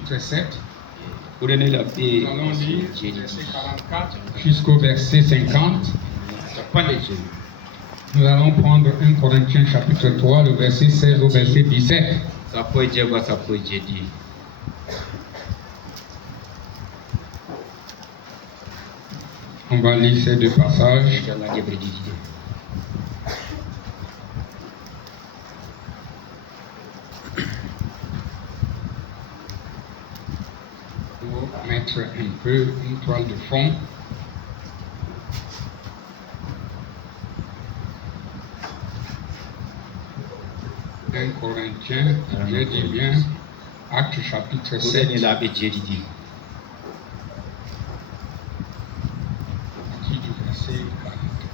chapitre 7. Nous allons lire verset 44 jusqu'au verset 50. Nous allons prendre 1 Corinthiens chapitre 3, le verset 16 au verset 17. On va lire ces deux passages. Pour mettre un peu une toile de fond. Un Corinthiens, je dis bien, Acte chapitre 7. Du verset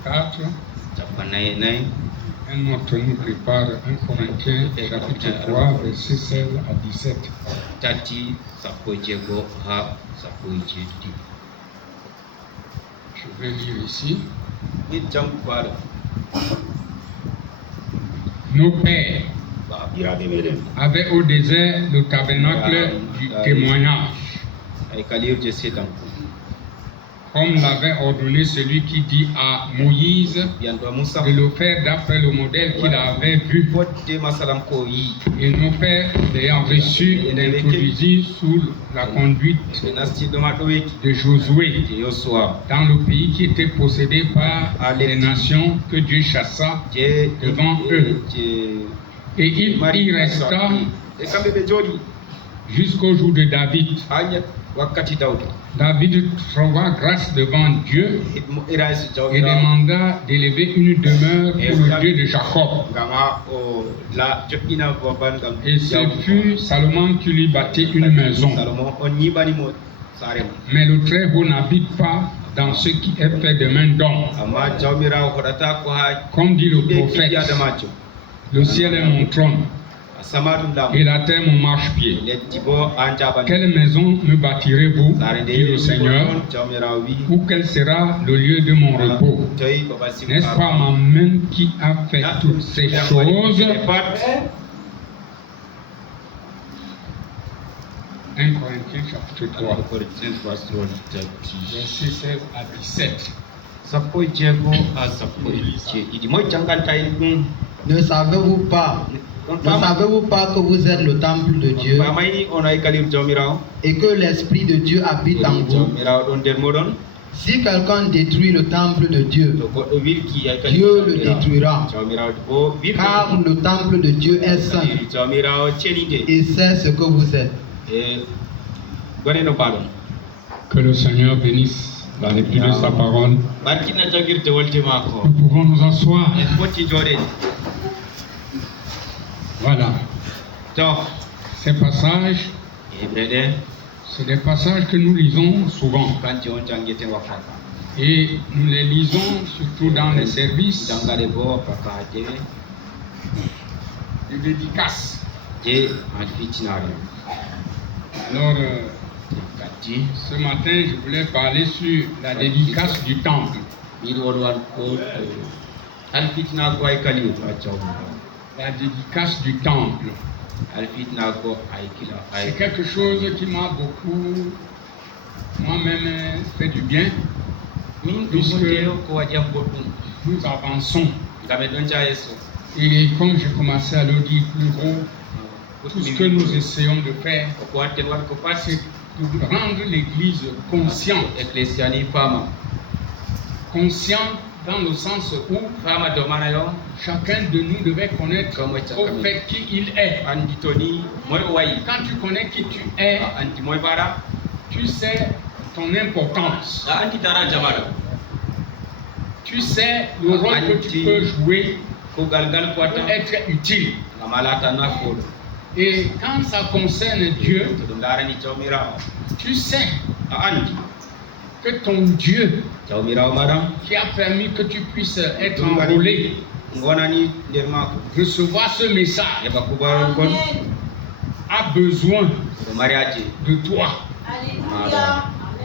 44. Un autre nous prépare 1 Corinthiens chapitre 3, verset 16 à 17. Je vais lire ici. Nos pères avaient au désert le tabernacle du témoignage, comme l'avait ordonné celui qui dit à Moïse de le faire d'après le modèle qu'il avait vu. Et nos pères, l'ayant reçu, l'introduisirent sous la conduite de Josué dans le pays qui était possédé par les nations que Dieu chassa devant eux. Et il y resta jusqu'au jour de David. David trouva grâce devant Dieu et demanda d'élever une demeure pour le Dieu de Jacob. Et ce fut Salomon qui lui bâtit une maison. Mais le Très-Haut n'habite pas dans ce qui est fait de main d'homme. Comme dit le prophète, le ciel est mon trône et la terre mon marchepied. Quelle maison me bâtirez-vous, dit le Seigneur, ou quel sera le lieu de mon repos? N'est-ce pas ma main qui a fait toutes ces choses? 1 Corinthiens chapitre 3, verset 16 à 17. Ne savez-vous pas que vous êtes le temple de Dieu et que l'Esprit de Dieu habite en vous? Si quelqu'un détruit le temple de Dieu, Dieu le détruira, car le temple de Dieu est saint et c'est ce que vous êtes. Que le Seigneur bénisse la lecture de sa parole. Nous pouvons nous asseoir. Voilà. Ces passages, c'est des passages que nous lisons souvent. Et nous les lisons surtout dans les services de dédicace. Alors, ce matin, je voulais parler sur la dédicace du temple. La dédicace du temple. C'est quelque chose qui m'a beaucoup, moi-même, fait du bien, puisque nous avançons. Et comme j'ai commencé à le dire plus gros, tout ce que nous essayons de faire, c'est de rendre l'Église consciente. Consciente dans le sens où chacun de nous devait connaître au fait qui il est. Quand tu connais qui tu es, tu sais ton importance. Tu sais le rôle que tu peux jouer pour être utile. Et quand ça concerne Dieu, tu sais que ton Dieu qui a permis que tu puisses être enrôlé, recevoir ce message, a besoin de toi.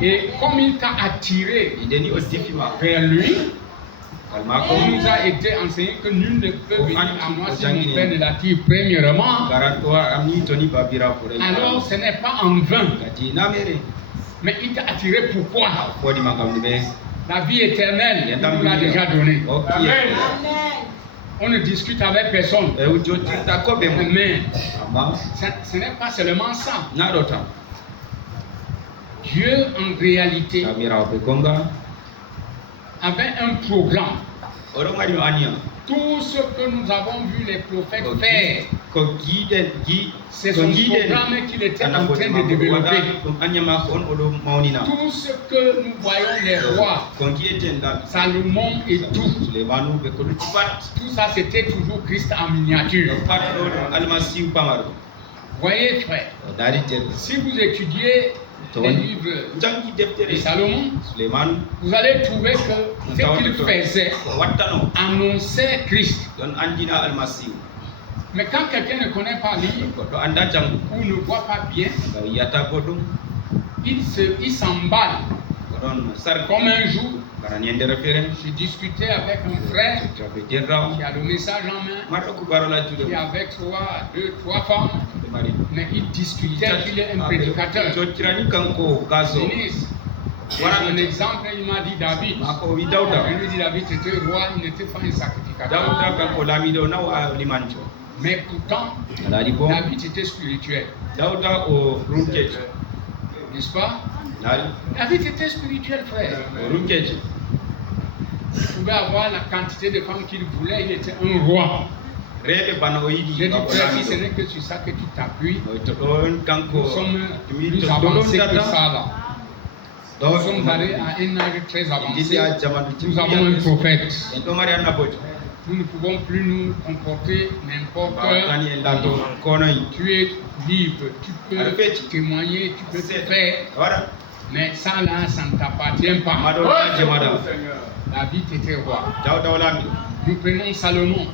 Et comme il t'a attiré vers lui, Il nous a été enseigné que nul ne peut venir à moi si mon Père ne l'attire premièrement. Alors ce n'est pas en vain. Mais il t'a attiré pourquoi? La vie éternelle, il nous l'a déjà donnée. Amen. On ne discute avec personne. Mais ce n'est pas seulement ça. Dieu, en réalité, avait un programme. Tout ce que nous avons vu les prophètes faire, c'est son programme qu'il était en train de développer. Tout ce que nous voyons les rois, Salomon et tout ça c'était toujours Christ en miniature. Voyez frère, si vous étudiez les livres de Salomon, vous allez trouver que ce qu'il faisait annonçait Christ. Mais quand quelqu'un ne connaît pas lire ou ne voit pas bien, il s'emballe. Comme un jour, j'ai discuté avec un frère qui a le message en main, qui avait trois femmes, mais il discutait qu'il est un prédicateur. Voilà un exemple, il m'a dit David. Il lui dit David était roi, il n'était pas un sacrificateur. Mais pourtant, David était spirituel. N'est-ce pas? David était spirituel, frère. Il pouvait avoir la quantité de femmes qu'il voulait, il était un roi. J'ai dit, frère, si ce n'est que sur ça que tu t'appuies, nous sommes plus avancés que ça là. Nous sommes allés à un âge très avancé. Nous avons un prophète. Nous ne pouvons plus nous comporter n'importe comment. Tu es libre, tu peux témoigner, tu peux te faire. Mais ça là, ça ne t'appartient pas. David était roi. Nous prenons Salomon,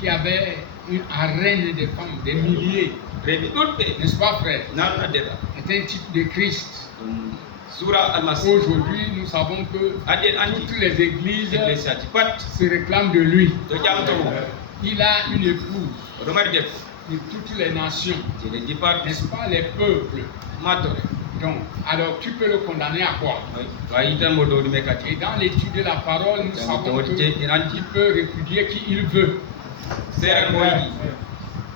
qui avait une arène de femmes, des milliers. N'est-ce pas, frère? C'est un type de Christ. Aujourd'hui, nous savons que toutes les églises se réclament de lui. Il a une épouse de toutes les nations, n'est-ce pas, les peuples. Donc, alors tu peux le condamner à quoi? Et dans l'étude de la parole, nous savons qu'il peut répudier qui il veut.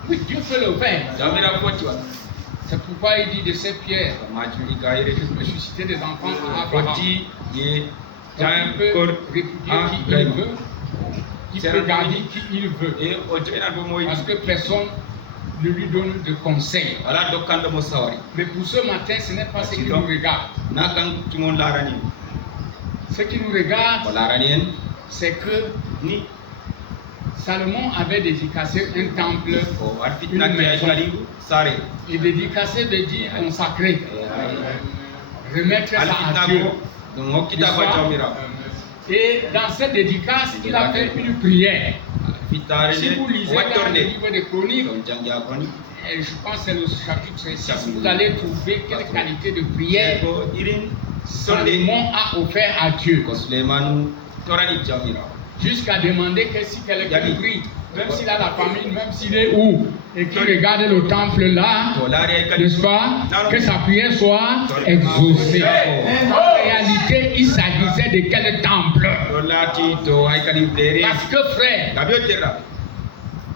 Oui, Dieu peut le faire. C'est pourquoi il dit de cette pierre, je peux susciter des enfants à Abraham. Il peut répudier qui il veut. Il peut garder qui il veut. Parce que personne ne lui donne de conseils. Mais pour ce matin, ce n'est pas ce qui nous regarde. Ce qui nous regarde, c'est que Salomon avait dédicacé un temple, une maison. Et dédicacé veut dire consacrer, remettre ça à Dieu. Et dans cette dédicace, il a fait une prière. Si vous lisez dans le livre de Chroniques, je pense que c'est le chapitre 6, vous allez trouver quelle qualité de prière Salomon a offert à Dieu. Jusqu'à demander que si quelqu'un prie, même s'il a la famille, même s'il est où, et qu'il regarde le temple là, n'est-ce pas, que sa prière soit exaucée. En réalité, il s'agissait de quel temple? Parce que frère,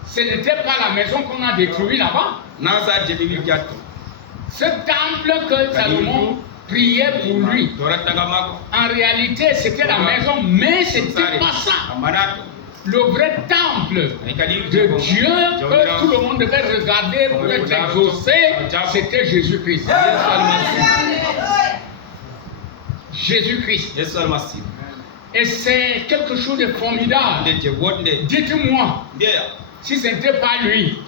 ce n'était pas la maison qu'on a détruite là-bas. Ce temple que Salomon priait pour lui, en réalité c'était la maison, mais ce n'était pas ça. Le vrai temple de Dieu que tout le monde devait regarder pour être exaucé, c'était Jésus-Christ. Jésus-Christ. Et c'est quelque chose de formidable. Dites-moi, si ce n'était pas lui,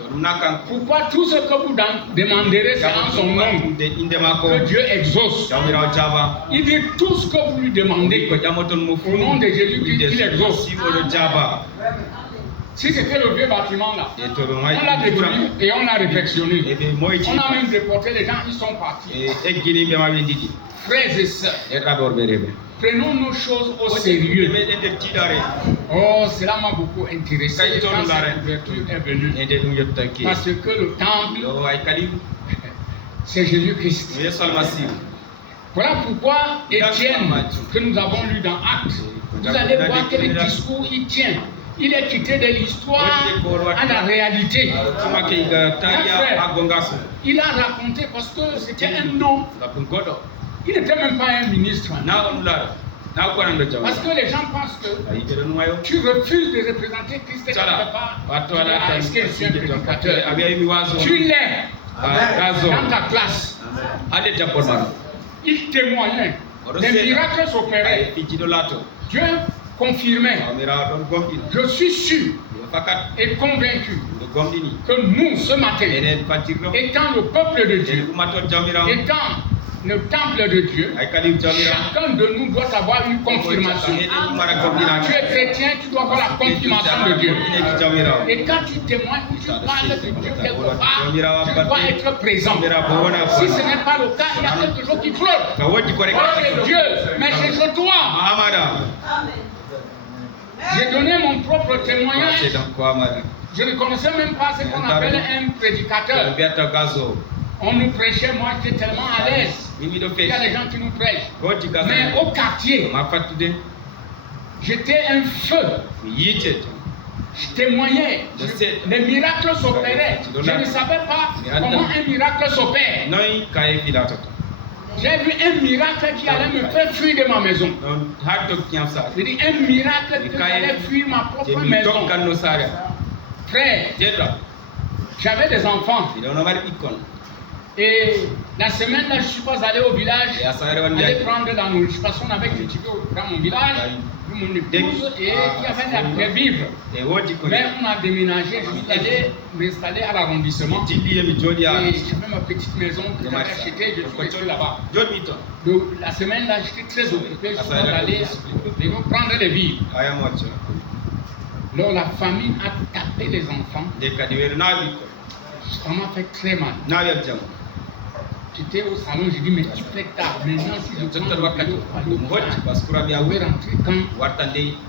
pourquoi tout ce que vous demanderez, c'est en son nom que Dieu exauce? Il dit tout ce que vous lui demandez au nom de Jésus-Christ, il exauce. Si c'était le vieux bâtiment là, on l'a détruit et on l'a réfectionné. On a même déporté les gens, ils sont partis. Frères et sœurs, prenons nos choses au sérieux. Oh, cela m'a beaucoup intéressé quand cette ouverture est venue. Parce que le temple, c'est Jésus-Christ. Voilà pourquoi Étienne, que nous avons lu dans Actes, vous allez voir quel discours il tient. Il est quitté de l'histoire à la réalité. Il a raconté parce que c'était un homme. Il n'était même pas un ministre. Parce que les gens pensent que tu refuses de représenter Christ et tu ne peux pas. Est-ce que je suis un prédicateur? Tu l'es dans ta classe. Il témoignait. Des miracles s'opéraient. Dieu confirmait. Je suis sûr et convaincu que nous, ce matin, étant le peuple de Dieu, étant le temple de Dieu, chacun de nous doit avoir une confirmation. Tu es chrétien, tu dois avoir la confirmation de Dieu. Et quand tu témoignes ou tu parles de Dieu quelque part, tu dois être présent. Si ce n'est pas le cas, il y a quelque chose qui flotte. Oh Dieu, mais c'est sur toi. J'ai donné mon propre témoignage. Je ne connaissais même pas ce qu'on appelle un prédicateur. On nous prêchait, moi j'étais tellement à l'aise. Il y a des gens qui nous prêchent. Mais au quartier, j'étais un feu. Je témoignais. Les miracles s'opéraient. Je ne savais pas comment un miracle s'opère. J'ai vu un miracle qui allait me faire fuir de ma maison. J'ai dit un miracle qui allait fuir ma propre maison. Frère, j'avais des enfants. Et la semaine là, je ne suis pas allé au village, aller prendre la nourriture parce qu'on avait cultivé dans mon village, mon épouse et qui avait des vivres. Mais on a déménagé, je suis allé m'installer à l'arrondissement. Et j'avais ma petite maison que j'avais achetée, je suis resté là-bas. Donc la semaine là, j'étais très occupé, je suis allé prendre les vivres. Alors la famine a tapé les enfants. Ça m'a fait très mal. J'étais au salon, j'ai dit, mais il fait tard. Maintenant, si je prends le vélo, on va rentrer quand?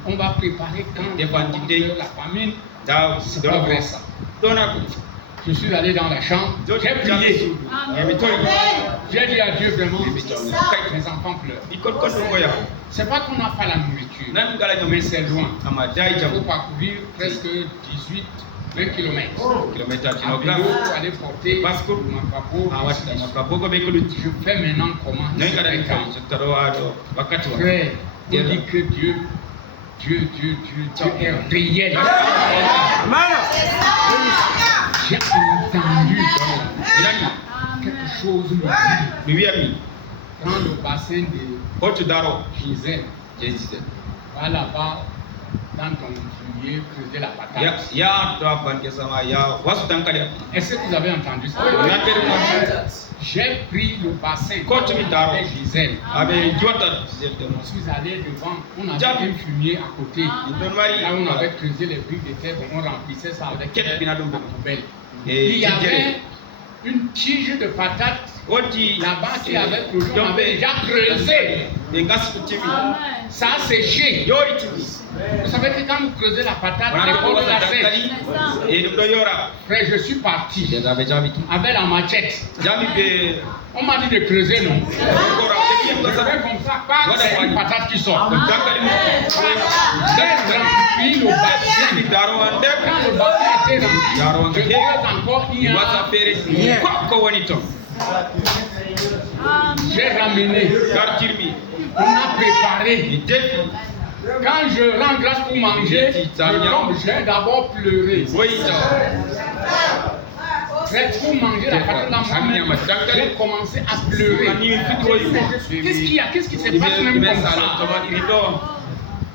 On va préparer quand? La famine, c'est pas vrai ça. Je suis allé dans la chambre, j'ai prié. J'ai dit à Dieu vraiment, mes enfants pleurent. C'est pas qu'on n'a pas la nourriture, mais c'est loin. Il faut parcourir presque 20 km. Aller porter je fais maintenant comment? Frère, on dit que Dieu est réel. J'ai entendu quelque chose me dire. Dans le bassin de Gisèle, va là-bas, dans ton fumier, creuser la patate. Est-ce que vous avez entendu ça? J'ai pris le bassin avec Gisèle. Je suis allé devant, on avait un fumier à côté. Là on avait creusé les briques de terre, on remplissait ça avec la poubelle. Il y avait une tige de patate là-bas qui avait produit, on avait déjà creusé. Ça a séché. Vous savez que quand vous creusez la patate, les bords de la sèche. Frère, je suis parti avec la machette. On m'a dit de creuser, non? Je fais comme ça, c'est une patate qui sort. J'ai rempli le bassin. Quand le bassin était rempli, je creuse encore, il y a j'ai ramené. On a préparé. Quand je rends grâce pour manger, j'ai d'abord pleuré. Pour manger la patate, j'ai commencé à pleurer. Qu'est-ce qu'il y a? Qu'est-ce qui se passe même comme ça?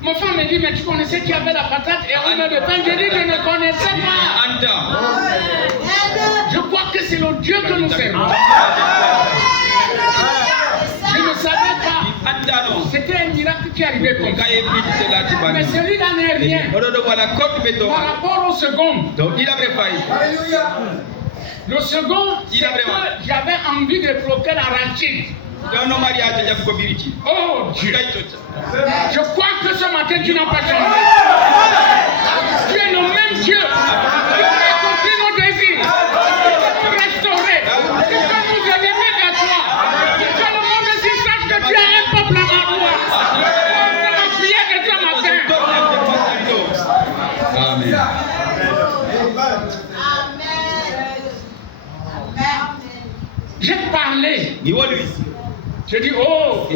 Mon frère me dit, mais tu connaissais qu'il y avait la patate et on a de temps. Je dis, je ne connaissais pas. Je crois que c'est le Dieu que nous servons. Je ne savais pas. C'était un miracle qui arrivait comme ça. Mais celui-là n'est rien. Par rapport au second. Le second, c'est que j'avais envie de croquer l'arachide. Oh Dieu. Je crois que ce matin tu n'as pas changé. Tu es le même Dieu. Tu as accompli nos désirs. Tu peux restaurer. Tu peux nous élever vers toi. Que le monde ici sache que tu es un peuple à ma voix. C'est ma prière de ce matin. Amen. J'ai parlé. J'ai dit, oh,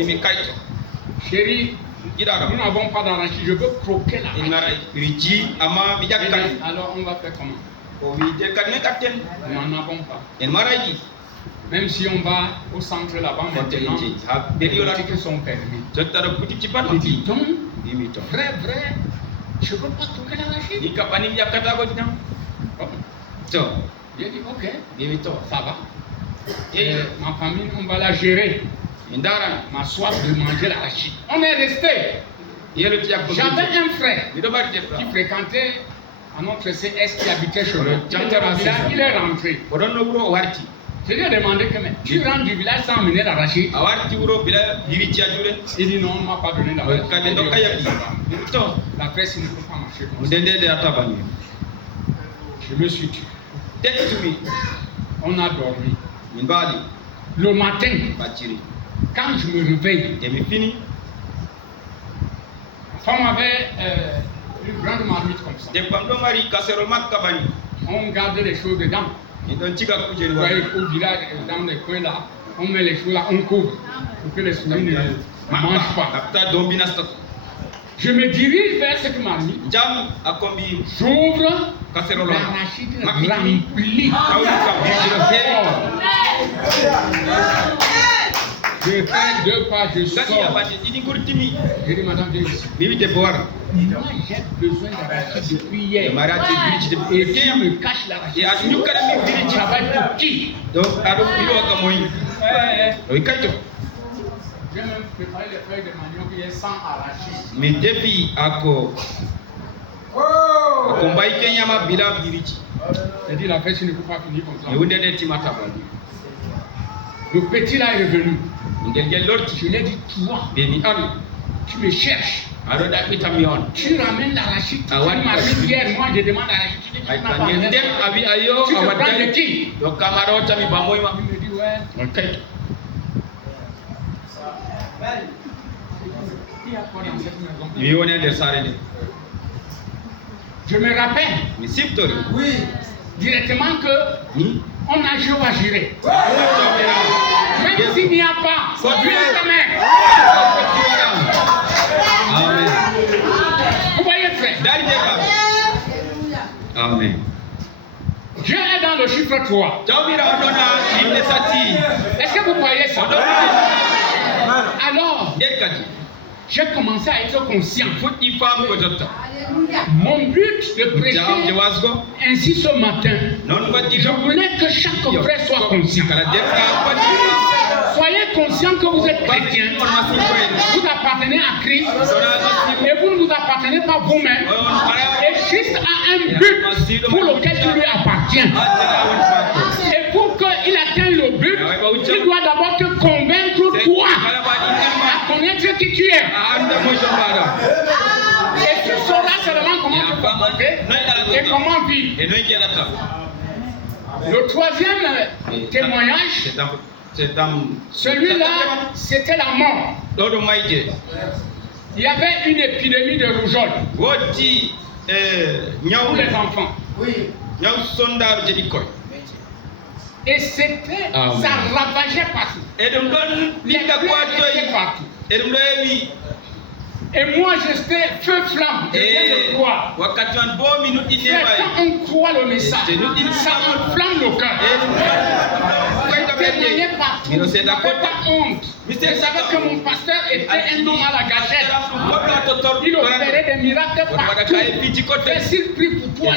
chérie, nous n'avons pas d'arachide, je veux croquer l'arachide. Alors on va faire comment? Nous n'en avons pas. Même si on va au centre là-bas maintenant, les boutiques sont fermées. Il dit donc, vrai, je ne peux pas croquer l'arachide. J'ai dit, ok, ça va. Et ma famille, on va la gérer. Ma soif de manger l'arachide. On est resté. J'avais un frère qui fréquentait à notre CS qui habitait chez nous. Il est rentré. Je lui ai demandé que tu rentres du village sans amener l'arachide. Il dit non, on ne m'a pas donné l'arachide. La presse ne peut pas marcher comme ça. Je me suis tué. On a dormi. Le matin, quand je me réveille, ma femme avait une grande marmite comme ça. On garde les choses dedans. Vous voyez, au village, dans les coins là, on met les choses là, on couvre pour que les souris ne mangent pas. Je me dirige vers cette marmite. J'ouvre l'arachide rempli. Je fais 2 pas, je sors. Je dis, madame, viens ici. Moi, j'ai besoin d'arachide depuis hier. Et tu me caches l'arachide. Ça va être pour qui? J'ai même préparé les feuilles de manioc qui est sans arachide. Mais depuis j'ai dit, la fête ne peut pas finir comme ça. Le petit là est revenu. Je lui ai dit, toi, tu me cherches. Tu ramènes l'arachide. Tu m'as dit hier, moi je demande l'arachide. Tu te prends de qui? Il me dit, ouais. Il y a quoi dans cette maison? Je me rappelle directement que on a joué à gérer. Même s'il n'y a pas, Dieu est ta mère. Amen. Vous voyez, frère? Amen. Dieu est dans le chiffre 3. Est-ce que vous croyez ça? Alors, j'ai commencé à être conscient. Mon but de prêcher ainsi ce matin, je voulais que chaque frère soit conscient. Soyez conscient que vous êtes chrétien, vous appartenez à Christ et vous ne vous appartenez pas vous-même. Et Christ a un but pour lequel tu lui appartiens. Et pour qu'il atteigne le but, il doit d'abord te convaincre toi à connaître qui tu es. Et tu sauras seulement comment te comporter et comment vivre. Le troisième témoignage, celui-là, c'était la mort. Il y avait une épidémie de rougeole pour les enfants. Et c'était, ça ravageait partout. Les étaient partout. Et moi j'étais feu flamme, je viens de croire. Quand on croit le message, ça enflamme le cœur. Je témoignais partout, je n'avais pas honte. Je savais que mon pasteur était un homme à la gâchette. Il opérait des miracles partout. Et s'il prie pour toi,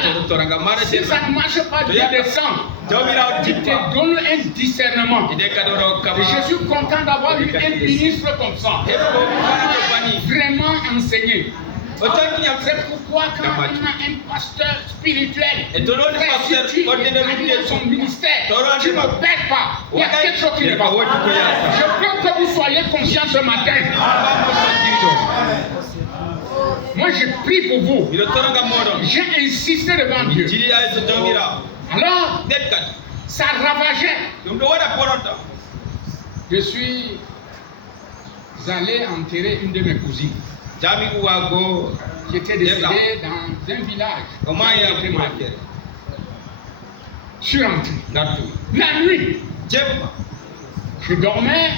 si ça ne marche pas, Dieu descend. Il te donne un discernement. Et je suis content d'avoir eu un ministre comme ça. Vraiment enseigné. C'est pourquoi quand on a un pasteur spirituel très son ministère, tu ne perds pas. Il y a quelque chose qui ne va pas. Je veux que vous soyez conscients ce matin. Moi, je prie pour vous. J'ai insisté devant Dieu. Alors, ça ravageait. Je suis allé enterrer une de mes cousines qui était décédée dans un village. Je suis rentré. La nuit, je dormais.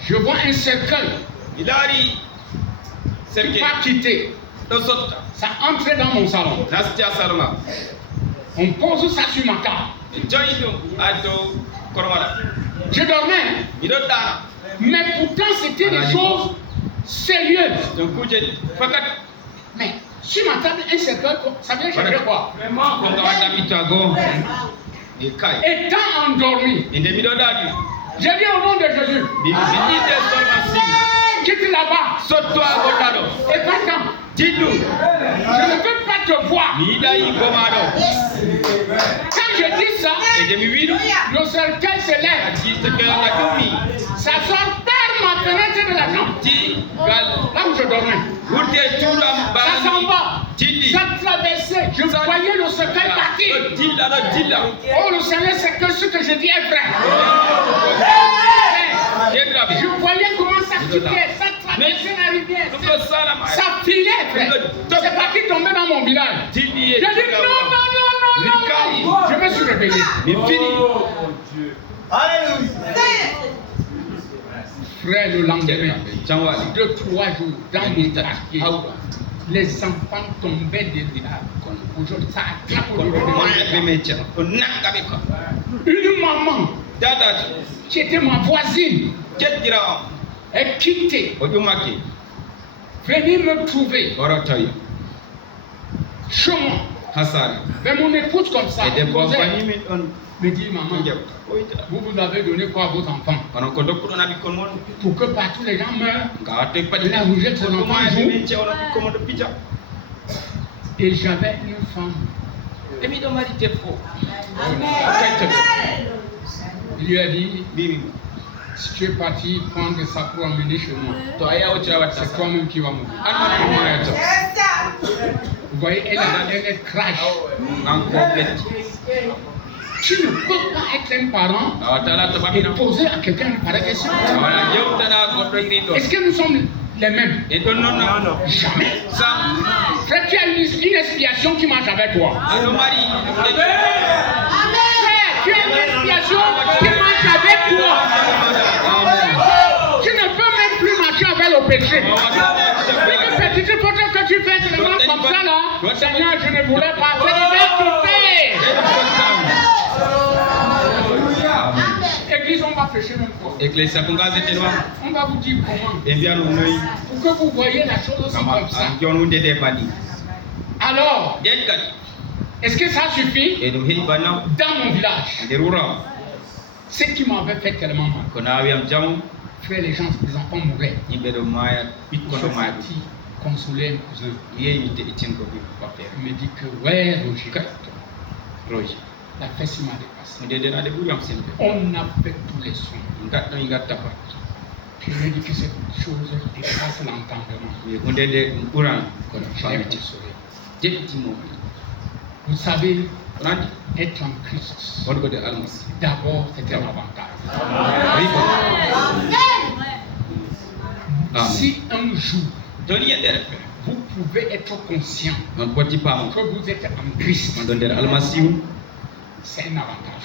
Je vois un cercueil qui va quitter. Ça entrait dans mon salon. On pose ça sur ma table. Je dormais. Mais pourtant, c'était des choses sérieuses. Mais sur ma table, un cercueil, ça vient chercher quoi? Étant endormi, j'ai dit au nom de Jésus, quitte là-bas. Et maintenant, je ne peux pas te voir. Quand je dis ça, le cercueil se lève. Ça sort par ma fenêtre de la chambre. Là où je dormais. Ça s'en va. Ça traversait. Je voyais le cercueil partir. Oh, le Seigneur, c'est que ce que je dis est vrai. Je voyais comment ça quittait. Ça traversait la rivière. Ça filait, frère. C'est parti tomber dans mon village. Je dis non. Je me suis réveillé. Frère, le lendemain, 2-3 jours, dans mon quartier, les enfants tombaient des villages. Aujourd'hui, ça attrape aujourd'hui. Une maman qui était ma voisine est quittée. Venez me trouver. Chez moi. Mais mon épouse comme ça. Me dit, maman, vous avez donné quoi à vos enfants? Pour que partout les gens meurent. Et la rougette son enfant joue. Et j'avais une femme. Il lui a dit, si tu es parti prendre ça pour emmener chez moi, c'est toi-même qui vas mourir. Vous voyez, elle crache. Tu ne peux pas être un parent et poser à quelqu'un une pareille question. Est-ce que nous sommes les mêmes? Jamais. Frère, tu as une expiation qui marche avec toi. Frère, tu as une expiation qui marche avec toi. Tu ne peux même plus marcher avec le péché. Une petite photo que tu fais seulement comme ça là, Seigneur, je ne voulais pas. C'est liberté. Église, on va prêcher même fois. On va vous dire comment. Pour que vous voyez la chose aussi comme ça. Alors, est-ce que ça suffit? Dans mon village, ce qui m'avait fait tellement mal. Frère, les enfants mouraient. Ils sont partis consoler un cousin. Il me dit que, ouais, Roger, la fesse m'a dépassé. On a fait tous les sons. Je me dis que cette chose dépasse l'entendement. Je l'ai consolé. Vous savez, être en Christ, d'abord, c'est un avantage. Si un jour, vous pouvez être conscient que vous êtes en Christ, c'est un avantage.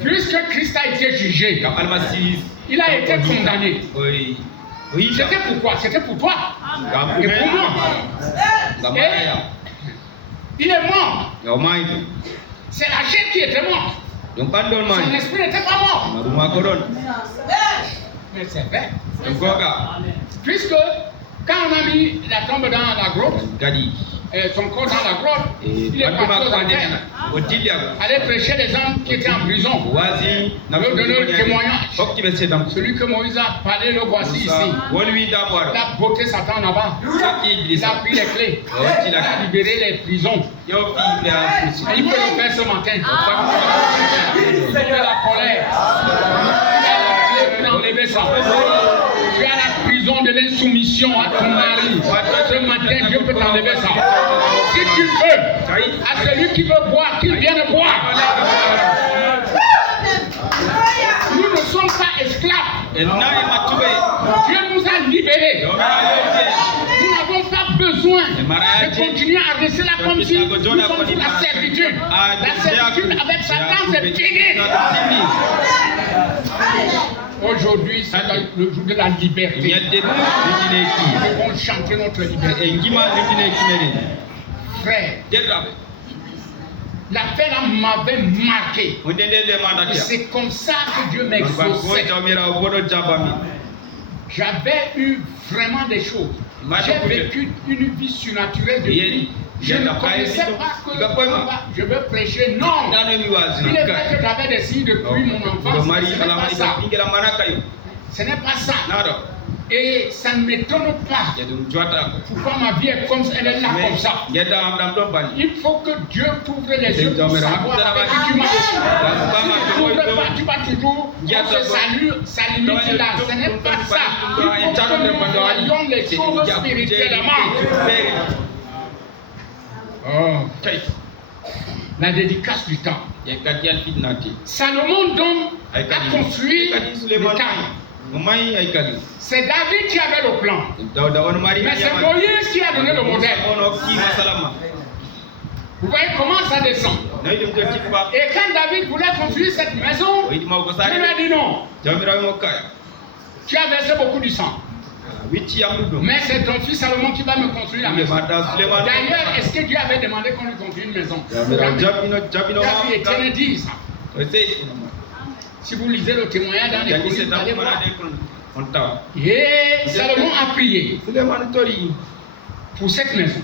Puisque Christ a été jugé, il a été condamné. C'était pourquoi? C'était pour toi et pour moi. Et il est mort. C'est la chair qui était morte. Son esprit n'était pas mort. Mais c'est vrai. Puisque quand on a mis la tombe dans la grotte, son corps dans la grotte. Il est parti aux Antilles. Aller prêcher les hommes qui étaient en prison. Leur donner le témoignage. Celui que Moïse a parlé, le voici ici. Il a botté Satan là-bas. Il a pris les clés. Il a libéré les prisons. Il peut le faire ce matin. Il a la colère. Il a enlevé ça. Tu as la prison de l'insoumission à ton mari. Ce matin, Dieu peut t'enlever ça. Si tu veux, à celui qui veut boire, qu'il vienne boire. Nous ne sommes pas esclaves. Dieu nous a libérés. Nous n'avons pas besoin de continuer à rester là comme si nous sommes sous la servitude. La servitude avec Satan, c'est fini. Aujourd'hui, c'est le jour de la liberté. Nous devons chanter notre liberté. Frère, l'appel m'avait marqué. Et c'est comme ça que Dieu m'exauçait. J'avais eu vraiment des choses. J'ai vécu une vie surnaturelle de vie. Je ne connaissais pas que je veux prêcher. Non. Il est vrai que j'avais des signes depuis mon enfance. Ce n'est pas ça. Et ça ne m'étonne pas. Pourquoi ma vie est comme elle est là comme ça? Il faut que Dieu t'ouvre les yeux pour savoir avec qui tu marches. Tu vas toujours s'alimenter là. Ce n'est pas ça. Il faut que nous voyons les choses spirituellement. Oh. La dédicace du temps. Salomon donc a construit le temple. C'est David qui avait le plan. Mais c'est Moïse qui a donné le modèle. Vous voyez comment ça descend. Et quand David voulait construire cette maison, Dieu lui a dit non. Tu as versé beaucoup du sang. Mais c'est ton fils Salomon qui va me construire la maison. D'ailleurs, est-ce que Dieu avait demandé qu'on lui construise une maison? David Étienne dit ça. Si vous lisez le témoignage dans les Chroniques, vous allez voir. Et Salomon a prié pour cette maison.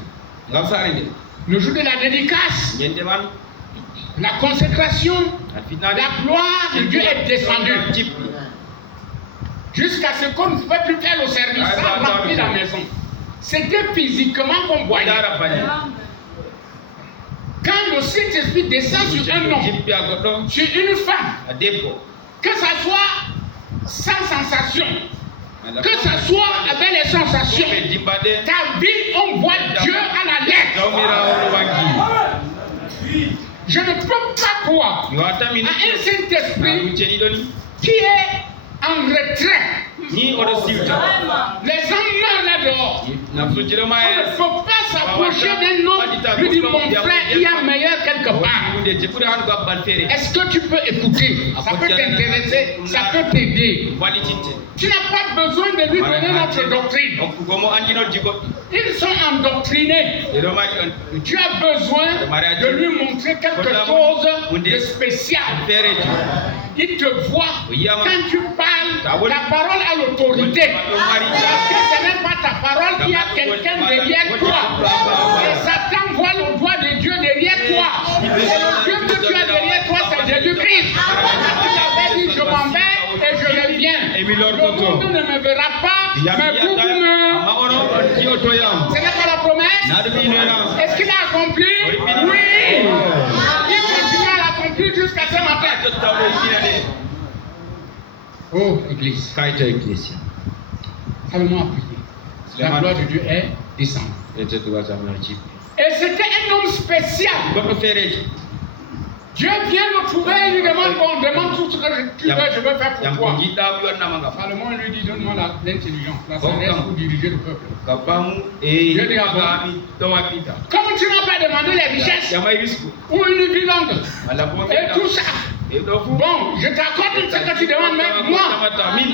Le jour de la dédicace, la consécration, la gloire de Dieu est descendue. Jusqu'à ce qu'on ne pouvait plus faire le service, ça a rempli la maison. C'était physiquement qu'on voyait. Quand le Saint-Esprit descend sur un homme, sur une femme, que ça soit sans sensation, que ça soit avec les sensations, ta vie, on voit Dieu à la lettre. Je ne peux pas croire à un Saint-Esprit qui est en retrait. Les hommes meurent là dehors. On ne peut pas s'approcher d'un homme lui dire mon frère, il y a meilleur quelque part. Est-ce que tu peux écouter? Ça peut t'intéresser, ça peut t'aider. Tu n'as pas besoin de lui donner notre doctrine. Ils sont endoctrinés. Tu as besoin de lui montrer quelque chose de spécial. Il te voit quand tu parles, ta parole a l'autorité. Parce que ce n'est pas ta parole, il y a quelqu'un derrière toi. Et Satan voit le doigt de Dieu derrière toi. Et le Dieu que tu as derrière toi, c'est Jésus-Christ. Il avait dit, je m'en vais et je reviens. Le monde ne me verra pas, mais vous me... Ce n'est pas la promesse? Est-ce qu'il a accompli? Oui. Il continue à l'accomplir jusqu'à ce matin. Oh, Église. Salomon a prié. La gloire de Dieu est descendue. Et c'était un homme spécial. Dieu vient le trouver et lui demande, bon, demande tout ce que tu veux, je veux faire pour toi. Salomon lui dit, donne-moi l'intelligence, la sagesse pour diriger le peuple. Dieu dit, comme tu n'as pas demandé les richesses ou une vie longue et tout ça, bon, je t'accorde ce que tu demandes, mais moi,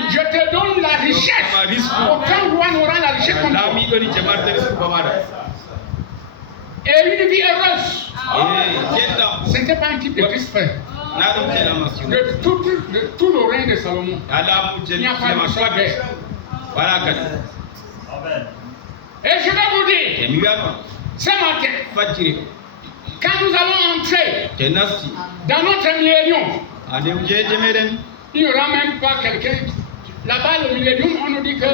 je te donne la richesse. Aucun roi n'aura la richesse comme toi. Et une vie heureuse. Ce n'était pas un type de triste frère. De tout le règne de Salomon, il n'y a pas de seule guerre. Et je vais vous dire, Ce matin, quand nous allons entrer dans notre millénium, il n'y aura même pas quelqu'un. Là-bas, le millénium, on nous dit que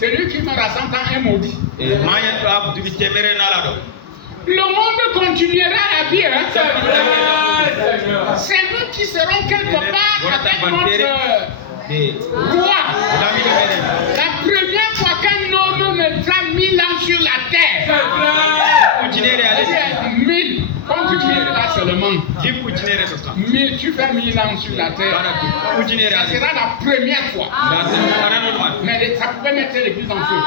celui qui meurt à 100 ans est maudit. Le monde continuera à vivre. C'est nous qui serons quelque part avec notre roi. La première fois qu'un homme mettra 1000 ans sur la terre, 1000, quand tu es là seulement, 1000, tu fais 1000 ans sur la terre, ça sera la première fois. Mais ça pouvait mettre l'église en feu.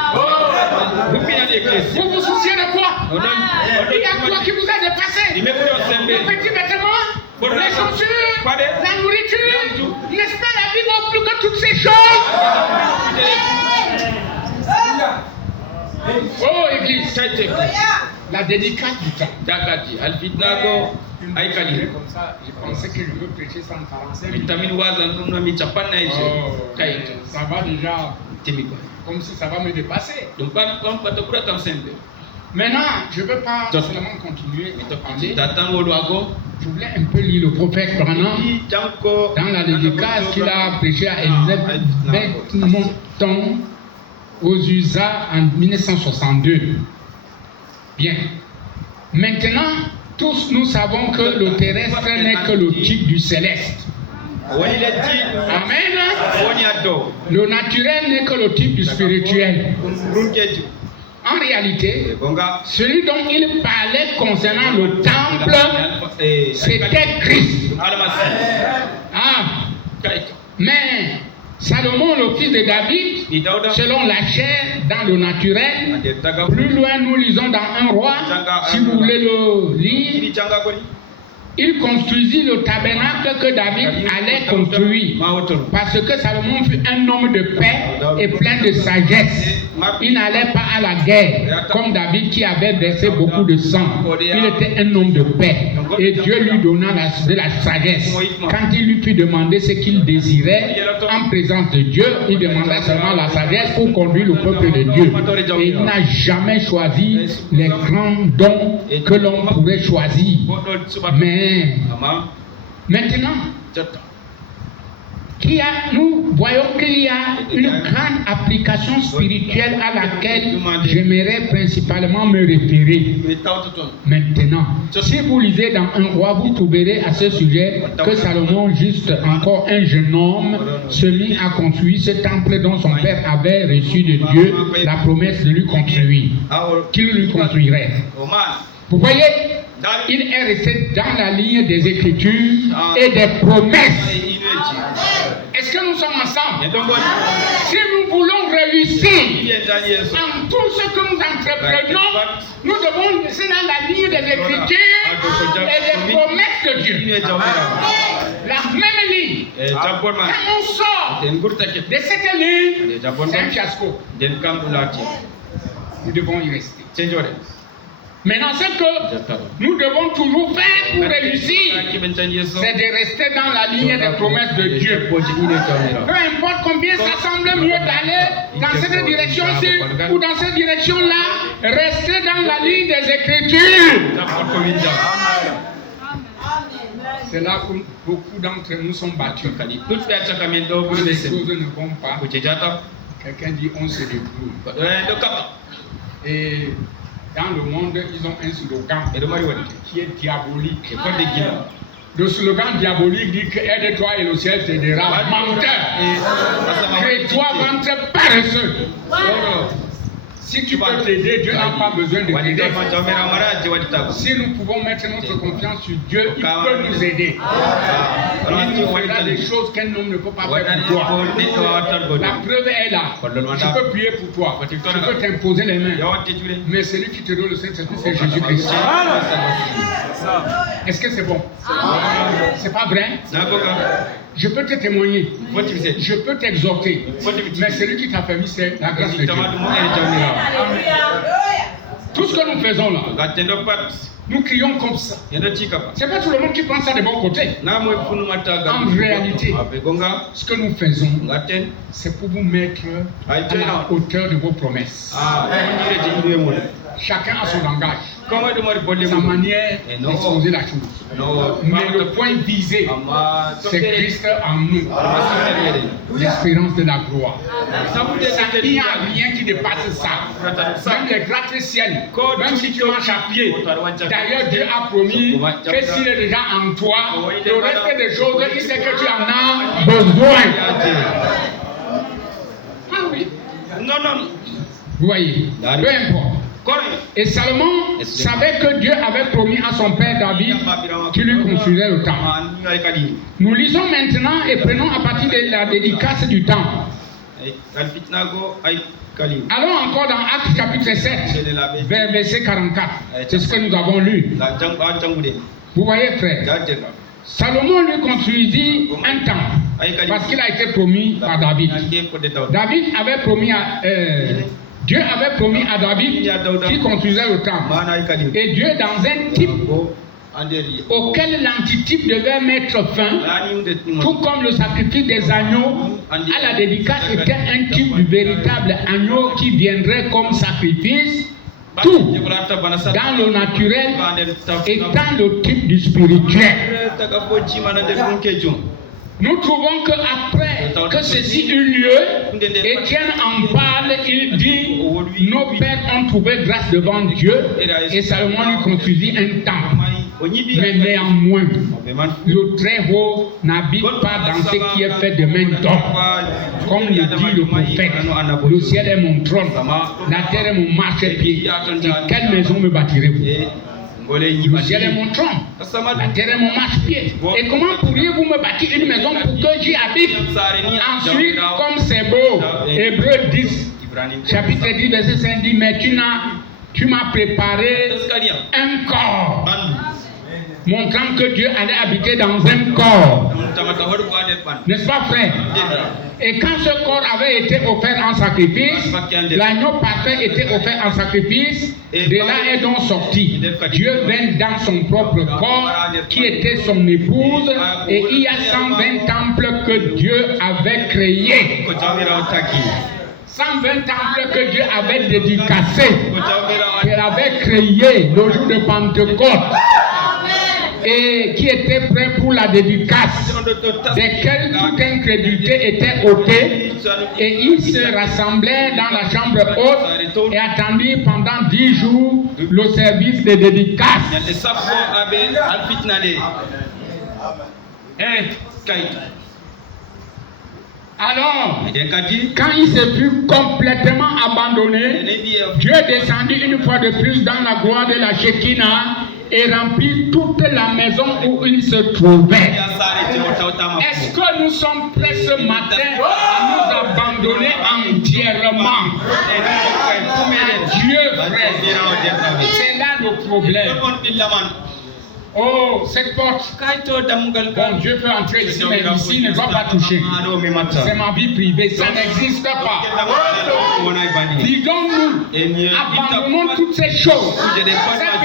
Vous vous souciez de quoi? Il y a quoi qui vous a dépassé? Les petits vêtements, les chaussures, la nourriture. N'est-ce pas la Bible vaut plus que toutes ces choses? Oh église, la dédicace du temps. Comme ça, je pensais que je veux prêcher 145 minutes. Ça va déjà comme si ça va me dépasser. Maintenant, je ne veux pas seulement continuer à parler. Je voulais un peu lire le prophète Branham dans la dédicace qu'il a prêché à Elizabeth Monton aux USA en 1962. Bien. Maintenant, tous nous savons que le terrestre n'est que le type du céleste. Amen. Le naturel n'est que le type du spirituel. En réalité, celui dont il parlait concernant le temple, c'était Christ. Mais Salomon, le fils de David, selon la chair, dans le naturel, plus loin nous lisons dans un roi, si vous voulez le lire, il construisit le tabernacle que David allait construire. Parce que Salomon fut un homme de paix et plein de sagesse. Il n'allait pas à la guerre comme David qui avait versé beaucoup de sang. Il était un homme de paix. Et Dieu lui donna de la sagesse. Quand il lui fut demandé ce qu'il désirait en présence de Dieu, il demanda seulement la sagesse pour conduire le peuple de Dieu. Et il n'a jamais choisi les grands dons que l'on pourrait choisir. Mais maintenant, nous voyons qu'il y a une grande application spirituelle à laquelle j'aimerais principalement me référer. Maintenant, si vous lisez dans un roi, vous trouverez à ce sujet que Salomon, juste encore un jeune homme, se mit à construire ce temple dont son père avait reçu de Dieu la promesse de lui construire, qu'il lui construirait. Vous voyez, il est resté dans la ligne des Écritures et des promesses. Est-ce que nous sommes ensemble? Si nous voulons réussir en tout ce que nous entreprenons, nous devons rester dans la ligne des Écritures et des promesses de Dieu. La même ligne. Quand on sort de cette ligne, c'est un fiasco. Nous devons y rester. Maintenant, ce que nous devons toujours faire pour réussir, c'est de rester dans la ligne des promesses de Dieu. Peu importe combien ça semble mieux d'aller dans cette direction-ci ou dans cette direction-là, rester dans la ligne des Écritures. C'est là où beaucoup d'entre nous sont battus. Les choses ne vont pas. Quelqu'un dit on se débrouille. Et dans le monde, ils ont un slogan qui est diabolique. Le slogan diabolique dit que aide-toi et le ciel t'aidera. Menteur! Crée-toi, ventre paresseux! Si tu peux t'aider, Dieu n'a pas besoin de t'aider. Si nous pouvons mettre notre confiance sur Dieu, il peut nous aider. Il nous fera des choses qu'un homme ne peut pas faire pour toi. La preuve est là. Je peux prier pour toi. Je peux t'imposer les mains. Mais celui qui te donne le Saint-Esprit, c'est Jésus-Christ. Est-ce que c'est bon? C'est pas vrai? Je peux te témoigner. Je peux t'exhorter. Mais celui qui t'a permis, c'est la grâce de Dieu. Tout ce que nous faisons là, nous crions comme ça. C'est pas tout le monde qui prend ça de bon côté. En réalité, ce que nous faisons, c'est pour vous mettre à la hauteur de vos promesses. Chacun a son langage. sa manière d'exposer la chose. Mais le point visé, c'est Christ en nous, l'espérance de la gloire. Il n'y a rien qui dépasse ça. Même les gratte-ciel, même si tu marches à pied. D'ailleurs, Dieu a promis que s'il est déjà en toi, le reste des choses, il sait que tu en as besoin. Ah oui. Non. Vous voyez, peu importe. Et Salomon savait que Dieu avait promis à son père David qu'il lui construisait le temple. Nous lisons maintenant et prenons à partir de la dédicace du temple. Allons encore dans Actes chapitre 7, verset 44. C'est ce que nous avons lu. Vous voyez, frère, Salomon lui construisit un temple parce qu'il a été promis par David. David avait promis à... Dieu avait promis à David qu'il construisait le temple. Et Dieu, dans un type auquel l'antitype devait mettre fin, tout comme le sacrifice des agneaux à la dédicace était un type du véritable agneau qui viendrait comme sacrifice, tout dans le naturel étant le type du spirituel. Nous trouvons qu'après que ceci eut lieu, Étienne en parle, il dit, nos pères ont trouvé grâce devant Dieu, et Salomon lui construisit un temple. Mais néanmoins, le Très-Haut n'habite pas dans ce qui est fait de main d'homme. Comme le dit le prophète, le ciel est mon trône, la terre est mon marchepied. Et quelle maison me bâtirez-vous? Le ciel est mon trône, la terre est mon marchepied. Et comment pourriez-vous me bâtir une maison pour que j'y habite? Ensuite, comme c'est beau, Hébreux 10, chapitre 10, verset 5 dit, mais tu m'as préparé un corps, montrant que Dieu allait habiter dans un corps. N'est-ce pas, frère? Et quand ce corps avait été offert en sacrifice, l'agneau parfait était offert en sacrifice, de là est donc sorti. Dieu vint dans son propre corps, qui était son épouse, et il y a 120 temples que Dieu avait créés. 120 temples que Dieu avait dédicacés, qu'il avait créés le jour de Pentecôte, et qui étaient prêts pour la dédicace, desquels toute incrédulité était ôtée, et ils se rassemblaient dans la chambre haute et attendirent pendant 10 jours le service de dédicace. Alors, quand il se fut complètement abandonné, Dieu descendit une fois de plus dans la gloire de la Shekinah et remplit toute la maison où il se trouvait. Est-ce que nous sommes prêts ce matin à nous abandonner entièrement à Dieu, frère? C'est là le problème. Oh, cette porte, bon, Dieu peut entrer ici, mais ici il ne doit pas toucher. C'est ma vie privée, ça n'existe pas. Disons-nous, abandonnons toutes ces choses, ces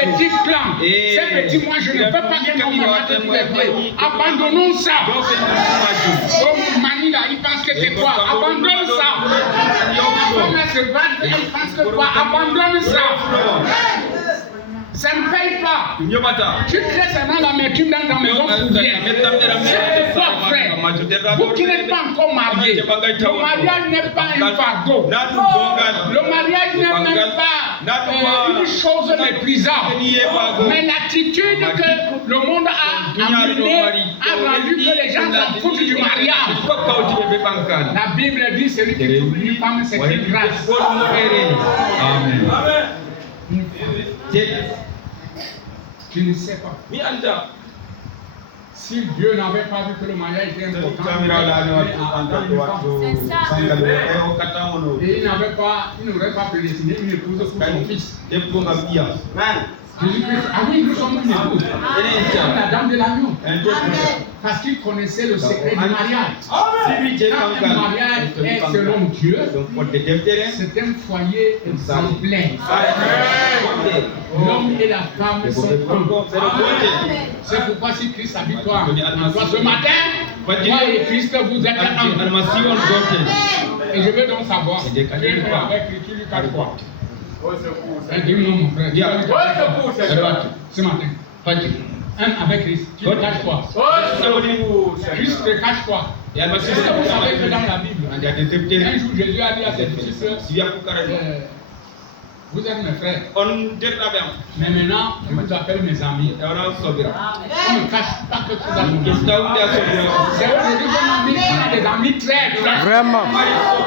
petits plans, ces petits moi je ne veux pas que l'homme me mette tous les pieds. Abandonnons ça. Oh, Manila, il pense que c'est quoi? Abandonne ça. Comme la servante, il pense que quoi? Abandonne ça. Ça ne paye pas. Tu crées seulement l'amertume dans ta maison poussière. C'est quoi, frère? Vous qui n'êtes pas encore mariés, le mariage n'est pas un fardeau. Le mariage n'est même pas une chose méprisable. Mais l'attitude que le monde a amenée a rendu que les gens s'en foutent du mariage. La Bible dit celui qui trouve une femme, c'est une grâce. Amen. Je ne sais pas. Si Dieu n'avait pas vu que le mariage était important, et il n'aurait pas prédestiné une épouse pour son fils. Jésus-Christ, ah oui, nous sommes une épouse. La dame de l'agneau. Parce qu'il connaissait le secret du mariage. Quand le mariage est selon Dieu, c'est un foyer exemplaire. L'homme et la femme sont un. C'est pourquoi si Christ habite toi ce matin, moi et Christ, vous êtes un. Et je veux donc savoir, Dieu est avec Luc 4. Dis-moi mon frère. Ce matin. Un avec Christ. Tu te caches quoi? Christ te cache quoi? Est-ce que vous savez que dans la Bible, un jour Jésus a dit à ses disciples, vous êtes mes frères. Mais maintenant, je vous appelle mes amis. On ne cache pas que tu vas nous dire. C'est aujourd'hui qu'on a des amis très. Vraiment.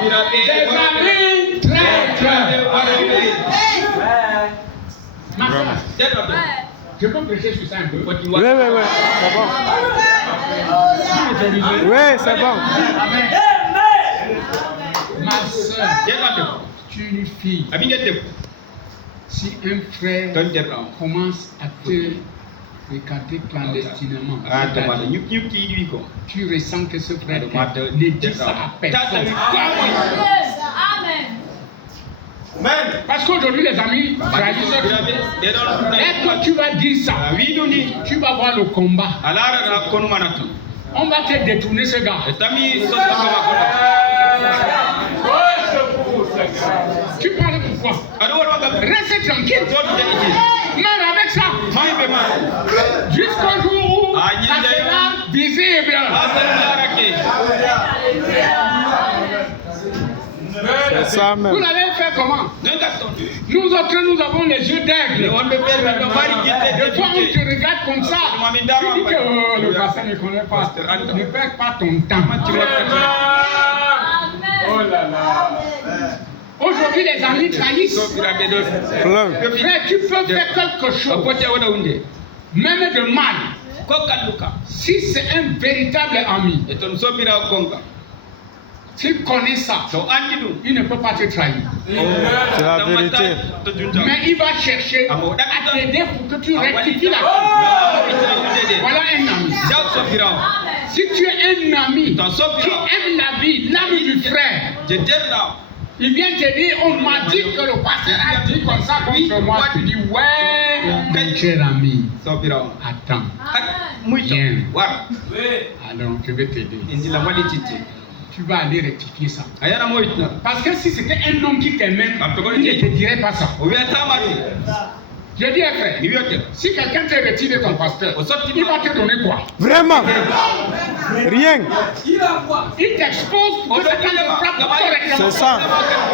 Des amis très. Ma soeur, je peux prêcher sur ça un peu. Oui, c'est bon. Oui, c'est bon. Amen. Ma soeur, tu es une fille. Si un frère commence à te regarder clandestinement, tu ressens que ce frère ne dit ça à personne. Parce qu'aujourd'hui, les amis trahissent. Est-ce que tu vas dire ça? Tu vas voir le combat. On va te détourner ce gars. Tu parles pourquoi? Reste tranquille. Même avec ça. Jusqu'au jour où ça sera visible. Vous allez faire comment? Nous autres, nous avons les yeux d'aigle. Des fois, on te regarde comme ça. Tu dis que le pasteur ne connaît pas. Ne perds pas ton temps. Oh là là. Aujourd'hui, les amis trahissent. Frère, tu peux faire quelque chose, même de mal. Si c'est un véritable ami, s'il connaît ça, il ne peut pas te trahir. C'est la vérité. Mais il va chercher à t'aider pour que tu rectifies la vie. Voilà un ami. Si tu es un ami qui aime la vie, l'ami du frère, il vient te dire, on m'a dit que le pasteur a dit comme ça contre moi. Tu dis, ouais, mon cher ami, attends, viens. Alors, je vais t'aider. Tu vas aller rectifier ça. Parce que si c'était un homme qui t'aimait, il ne te dirait pas ça. Je dis, frère, si quelqu'un te retire de ton pasteur, il va te donner quoi? Vraiment. Rien. Il t'expose pour que quelqu'un te frappe correctement. C'est ça.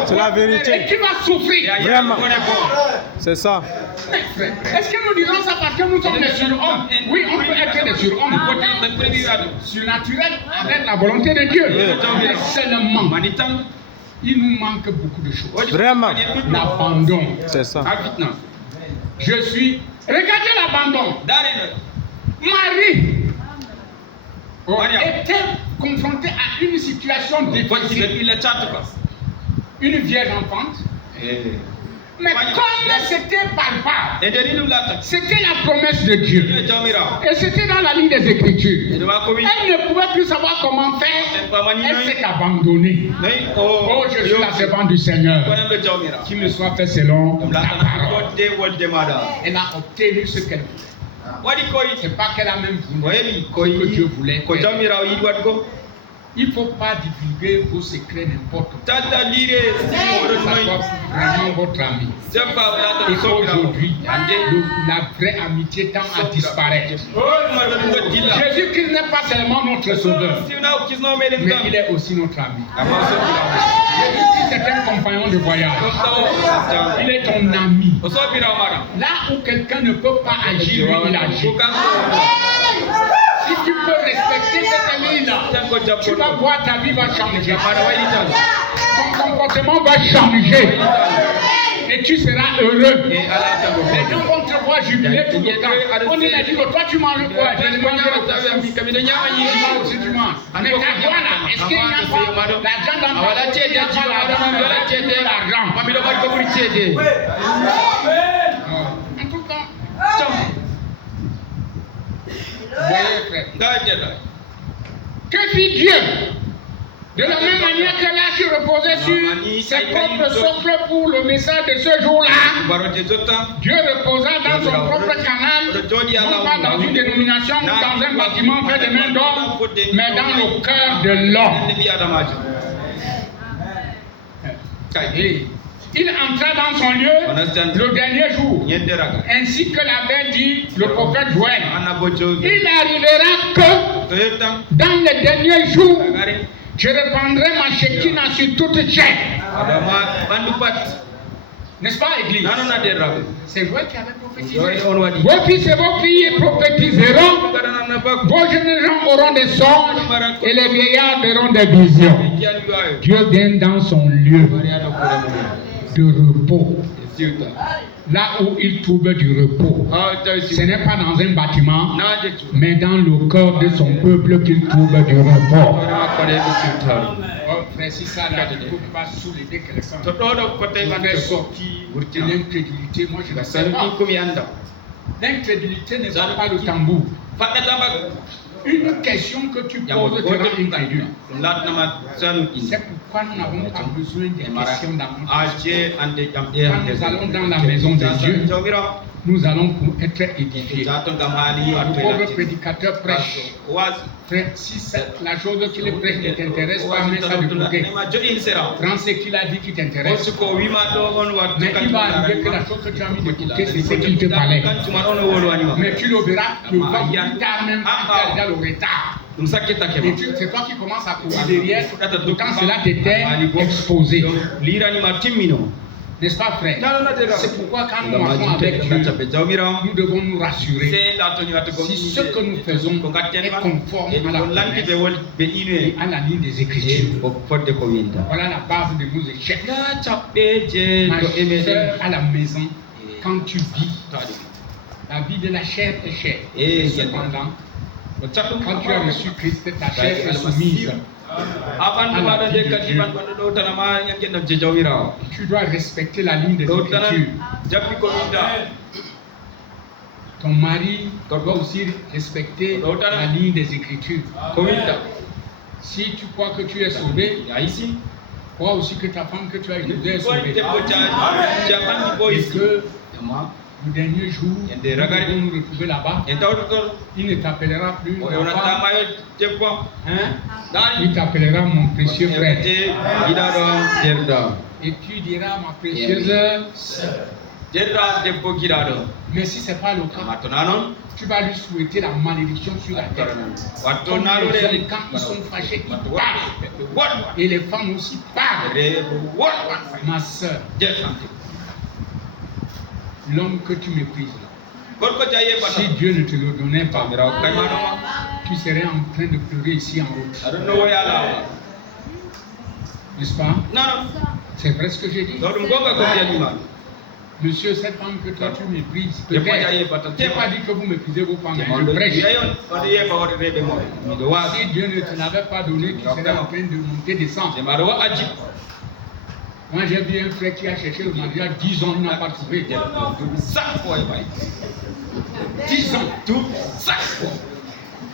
C'est la Et vérité. tu vas souffrir. Vraiment. C'est ça. Est-ce que nous disons ça parce que nous sommes des surhommes? Oui, on peut être des surhommes. Surnaturel avec la volonté de Dieu. Mais seulement, il nous manque beaucoup de choses. Vraiment. L'abandon. C'est ça. Je suis. Regardez l'abandon. Marie était confrontée à une situation difficile. Une vierge enfante. Mais comme c'était palpable, c'était la promesse de Dieu. Et c'était dans la ligne des Écritures. Elle ne pouvait plus savoir comment faire. Elle s'est abandonnée. Oh, je suis la servante du Seigneur. Qu'il me soit fait selon ta parole. Elle a obtenu ce qu'elle voulait. C'est pas qu'elle a même voulu ce que Dieu voulait faire. Il ne faut pas divulguer vos secrets n'importe où. Vraiment votre ami. Et aujourd'hui, la vraie amitié tend à disparaître. Jésus-Christ n'est pas seulement notre sauveur, mais il est aussi notre ami. Jésus-Christ est un compagnon de voyage. Il est ton ami. Là où quelqu'un ne peut pas agir, lui, il agit. Si tu peux respecter cette ami-là, tu vas voir, ta vie va changer. Ton comportement va changer. Et tu seras heureux. Les gens vont te voir jubiler tout le temps. On lui a dit que toi tu manges quoi? Je mange le poisson. Aussi tu manges. Mais ta voix là, est-ce qu'il y a pas l'argent dans ta en tout cas, voyez frère, que fit Dieu? De la même manière que là, je reposais sur ses propres socles pour le message de ce jour-là, Dieu reposa dans son propre canal, non pas dans une dénomination ou dans un bâtiment fait de main d'homme, mais dans le cœur de l'homme. Il entra dans son lieu le dernier jour, ainsi que l'avait dit le prophète Joël. Il arrivera que dans les derniers jours, je répandrai ma Shekinah sur toute chair. N'est-ce pas, Église? C'est Joël qui avait prophétisé. Vos fils et vos filles prophétiseront, vos jeunes gens auront des songes et les vieillards verront des visions. Dieu vient dans son lieu de repos, là où il trouve du repos. Ce n'est pas dans un bâtiment, mais dans le cœur de son peuple qu'il trouve du repos. Frère, si ça là, tu ne peux pas soulever quelqu'un. Faire sortir de l'incrédulité, moi je ne sais pas. L'incrédulité n'est pas le tambour. Une question que tu poses te rend incrédule. C'est pourquoi nous n'avons pas besoin des questions d'amour. Quand nous allons dans la maison de Dieu, nous allons pour être édifiés. Le pauvre prédicateur prêche. Frère, si la chose qu'il prêche ne t'intéresse pas, mets ça de côté. Prends ce qu'il a dit qui t'intéresse. Mais il va arriver que la chose que tu as mis de côté, c'est ce qu'il te parlait. Mais tu le verras plus tard, même quand tu as déjà le retard. Et c'est toi qui commences à courir derrière, quand cela t'était exposé. N'est-ce pas, frère? C'est pourquoi quand nous marchons avec Dieu, nous devons nous rassurer. Si ce que nous faisons est conforme à la promesse et à la ligne des Écritures. Voilà la base de nos échecs. Ma soeur, à la maison, quand tu vis, la vie de la chair est chère. Cependant, quand tu as reçu Christ, ta chair est soumise. Tu dois respecter la ligne des Écritures. Ton mari doit aussi respecter la ligne des Écritures. Si tu crois que tu es sauvé, crois aussi que ta femme que tu as épousée est sauvée. Et que le dernier jour, nous devons nous retrouver là-bas. Il ne t'appellera plus il t'appellera mon précieux frère. Et tu diras ma précieuse sœur. Mais si ce n'est pas le cas, tu vas lui souhaiter la malédiction sur la terre. Comme les hommes, quand ils sont fâchés, ils parlent. Et les femmes aussi parlent. Ma sœur, l'homme que tu méprises, si Dieu ne te le donnait pas, tu serais en train de pleurer ici en route. N'est-ce pas? C'est vrai ce que j'ai dit. Monsieur, cette femme que toi tu méprises, peut-être, je n'ai pas dit que vous méprisez vos femmes, je prêche. Si Dieu ne te l'avait pas donné, tu serais en train de monter, descendre. Moi j'ai vu un frère qui a cherché le mariage 10 ans, il n'a pas trouvé. 10 ans,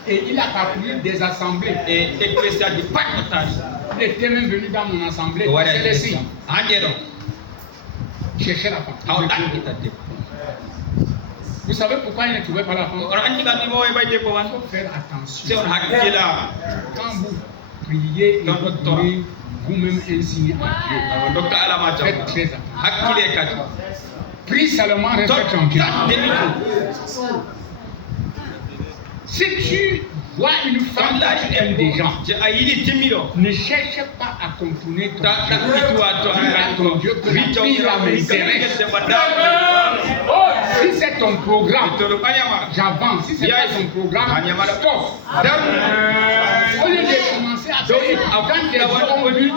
et il a parcouru des assemblées. Il était même venu dans mon assemblée. Chercher la femme. Vous savez pourquoi il ne trouvait pas la femme? Il faut faire attention. Quand vous priez et vous donnez vous-même un signe à Dieu, faites très attention. Prie seulement, reste tranquille. Si tu vois une femme qui aime des gens, ne cherche pas à contourner ton Dieu, que la fille m'intéresse. Si c'est ton programme, j'avance. Si c'est pas ton programme, stop. Au lieu de commencer à faire quand des gens ont vu, là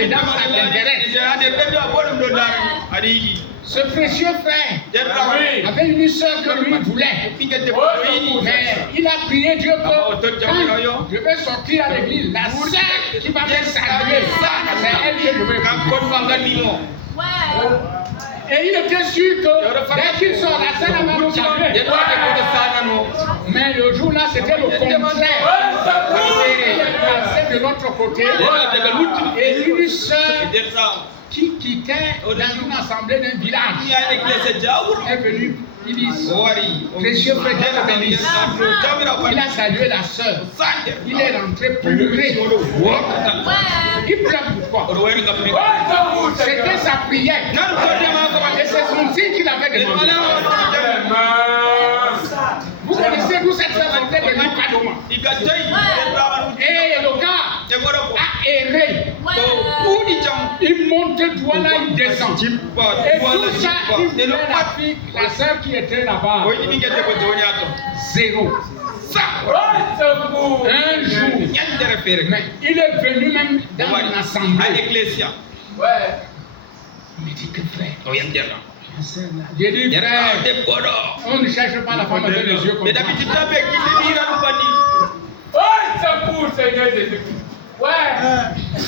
dedans ça t'intéresse. Ce précieux frère avait une soeur que lui voulait. Mais il a prié Dieu que quand je vais sortir à l'église, la soeur qui va me saluer, c'est elle que je veux. Et il était sûr que dès qu'il sort, la scène va nous saluer. Mais le jour là, c'était le contraire. Il passait de l'autre côté. Et une soeur qui quittait dans une assemblée d'un village est venu. Il dit, précieux frère, Dieu le bénisse. Il a salué la sœur. Il est rentré pleurer. Il pleure pourquoi? C'était sa prière. Et c'est son signe qu'il avait demandé. Vous connaissez d'où cette faculté de Lucadoma? Et le gars a erré. Il monte droit là, il descend. Et tout ça, il voulait la fille, la sœur qui était là-bas. Zéro. Un jour, mais il est venu même dans l'assemblée. Il me dit que frère, j'ai dit frère, on ne cherche pas la femme avec les yeux comme ça.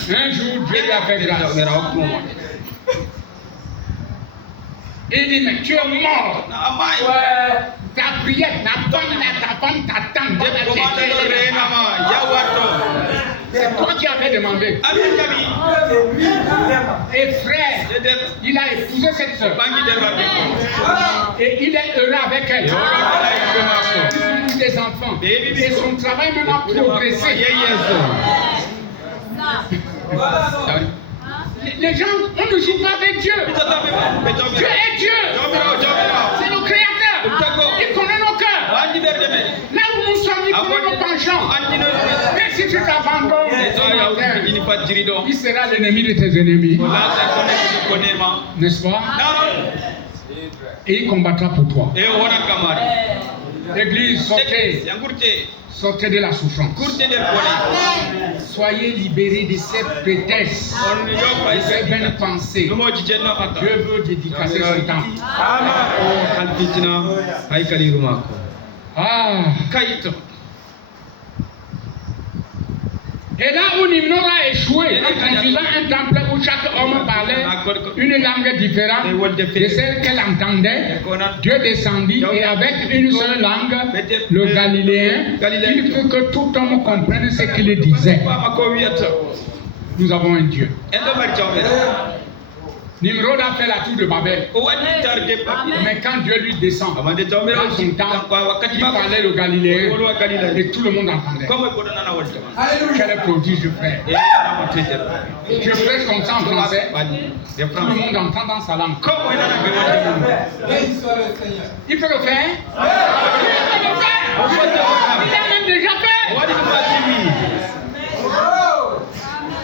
Un jour, Dieu lui a fait grâce. Il dit, mais tu es mort. Ta prière, ta femme t'attend. C'est toi qui avais demandé. Et frère, il a épousé cette soeur. Et il est heureux avec elle. Des enfants. Et son travail même a progressé. Les gens, on ne joue pas avec Dieu. Dieu est Dieu. C'est le Créateur. Il connaît nos cœurs. Là où nous sommes, il connaît nos penchants. Mais si tu t'abandonnes, il sera l'ennemi de tes ennemis. N'est-ce pas? Et il combattra pour toi. L'église, sortez de la souffrance. Soyez libérés de cette prétexte, de ces vaines pensées. Dieu veut dédicacer son temps. Et là où Nimrod a échoué en construisant un temple où chaque homme parlait une langue différente de celle qu'elle entendait, Dieu descendit et avec une seule langue, le Galiléen, il faut que tout homme comprenne ce qu'il disait. Nous avons un Dieu. Nimrod a fait la tour de Babel. Mais quand Dieu lui descend, dans son temps, il parlait le Galiléen et tout le monde entendait. Quel prodige, frère. Je prêche comme ça en français. Tout le monde entend dans sa langue. Il peut le faire. Il a même déjà fait.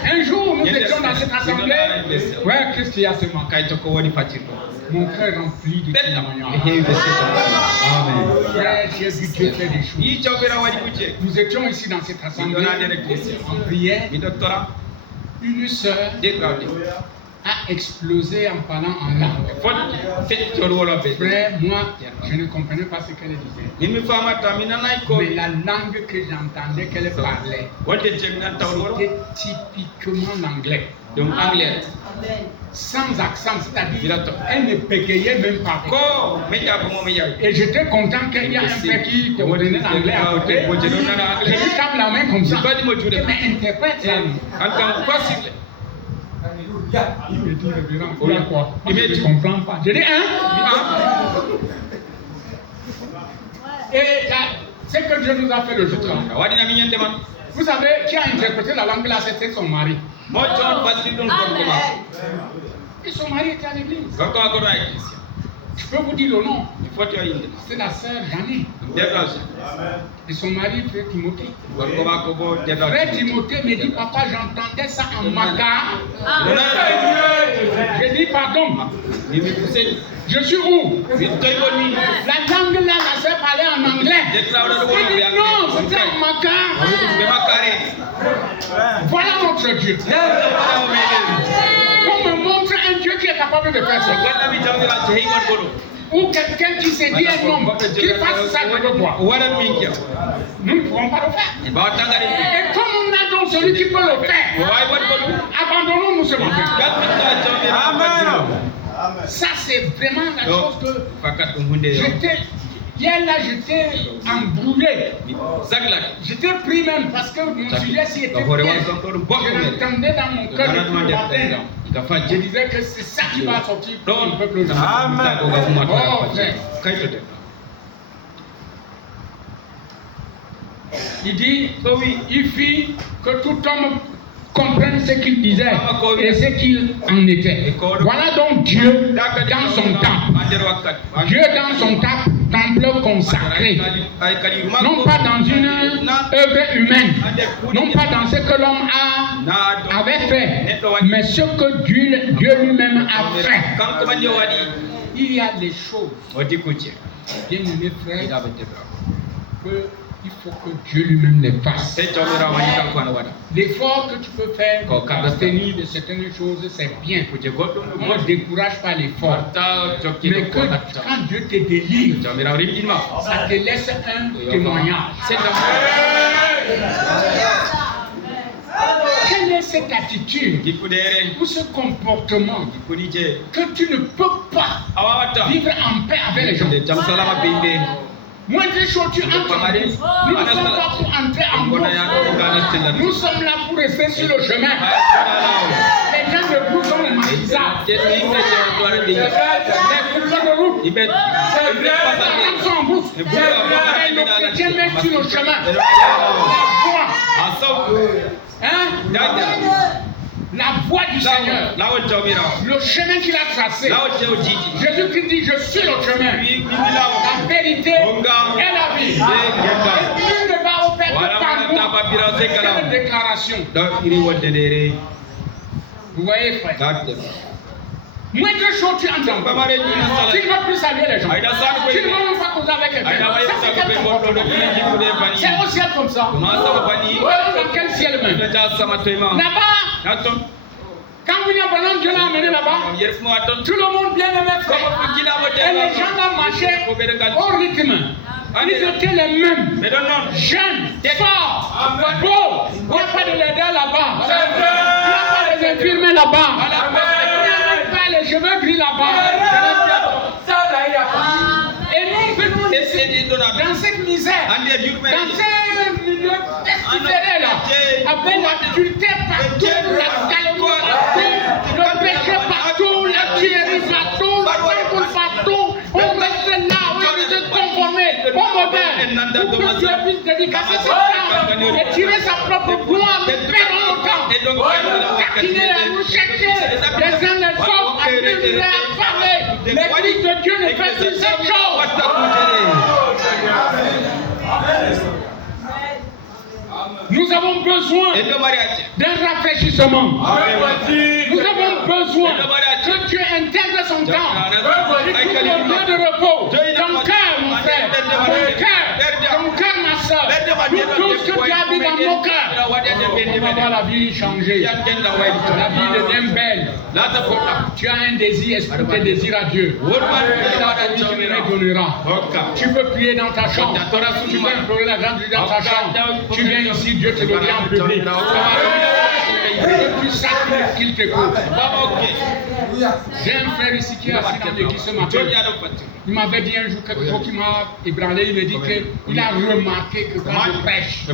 Un jour, nous étions dans cette assemblée. Ouais, Christian, c'est mon cœur rempli de témoignages. Frère, j'ai vu Dieu faire des choses. Nous étions ici dans cette assemblée en prière. Une sœur a explosé en parlant en langue. Frère, moi, je ne comprenais pas ce qu'elle disait. Mais la langue que j'entendais qu'elle parlait, c'était typiquement l'anglais. Donc anglais. Sans accent, c'est-à-dire elle ne bégayait même pas. Et j'étais content qu'il y ait un frère qui te donnait l'anglais à côté. Je lui tape la main comme ça. Mais interprète ça. Il me dit, révérend, il y a quoi? Je ne comprends pas. Je dis, hein? Et là, c'est que Dieu nous a fait le jour là. Vous savez, qui a interprété la langue là, c'était son mari. Et son mari était à l'église. Je peux vous dire le nom. C'est la sœur Jeannie. Et son mari, Frère Timothée. Frère Timothée me dit, papa, j'entendais ça en maca. J'ai dit, pardon. Je suis où? La langue là, la sœur parlait en anglais. Il dit, non, c'était en maca. Voilà notre Dieu. Qu'on me montre un Dieu qui est capable de faire ça. Ou quelqu'un qui s'est dit un homme qui fasse ça de toi. Nous ne pouvons pas le faire. Et comme on a donc celui qui peut le faire, abandonnons-nous ce matin. Amen. Ça, c'est vraiment la chose que j'étais. Hier là, j'étais embrouillé. J'étais pris même parce que mon sujet s'y était bien. Je l'entendais dans mon cœur depuis le matin. Je disais que c'est ça qui va sortir pour le peuple juif. Amen. Oh, frère. Il dit, il fit que tout homme comprendre ce qu'il disait et ce qu'il en était. Voilà donc Dieu dans son temple. Dieu dans son temple consacré. Non pas dans une œuvre humaine. Non pas dans ce que l'homme avait fait. Mais ce que Dieu lui-même a fait. Il y a des choses. Bien aimé frère, il faut que Dieu lui-même les fasse. L'effort que tu peux faire pour abstenir de certaines choses, c'est bien. Ne décourage pas l'effort. Mais quand Dieu te délivre, ça te laisse un témoignage. Quelle est cette attitude ou ce comportement que tu ne peux pas vivre en paix avec les gens? Moins de choses tu entres en bouche. Nous ne sommes pas pour entrer en bouche. Nous sommes là pour rester sur le chemin. Les gens de bouche sont les maquisards. Les couleurs de route. Les gens sont en bouche. Et le chrétien met sur le chemin. La voie du Seigneur, le chemin qu'il a tracé. Jésus-Christ dit, je suis le chemin, la vérité et la vie. Et nul ne va au Père que par nous. C'est une déclaration. Vous voyez, frère? Moins de choses tu entends. Tu ne vas plus saluer les gens. Tu ne vas même pas causer avec quelqu'un. Ça, c'est quel comportement? C'est au ciel comme ça. Dans quel ciel même? Là-bas, quand William Branham Dieu l'a amené là-bas, tout le monde bien aimé frère. Et les gens là marchaient au rythme. Ils étaient les mêmes. Jeunes, forts, beaux. Il n'y a pas de leader là-bas. Il n'y a pas de infirmiers là-bas. Les cheveux gris là-bas. Et nous venons dans cette misère, dans ce milieu pestiféré là, avec l'adultère partout, la calomnie partout, le péché partout, la tuerie partout, le temple partout. On reste là, on reste conformé au modèle. Pour que Dieu puisse dédicacer ce temps et tirer sa propre gloire, perdre le temps, taquiner à nous chercher les uns les autres. L'église de Dieu ne fait plus cette chose. Nous avons besoin d'un rafraîchissement. Nous avons besoin que Dieu intègre son temps. Il faut le lieu de repos. Ton cœur, mon frère, ton cœur, ma soeur, tout ce que tu habites dans nos cœurs. On va voir la vie changer. La vie devient belle. Tu as un désir, exprime tes désirs à Dieu. Tu me donneras. Tu peux prier dans ta chambre. Tu peux implorer la grande dans ta chambre. Tu viens ici, Dieu te donne en public. Tu sacrifies qu'il te coûte. J'ai un frère ici qui est assis dans l'église ce matin. Il m'avait dit un jour quelque chose qui m'a ébranlé. Il me dit qu'il a remarqué que quand je prêche,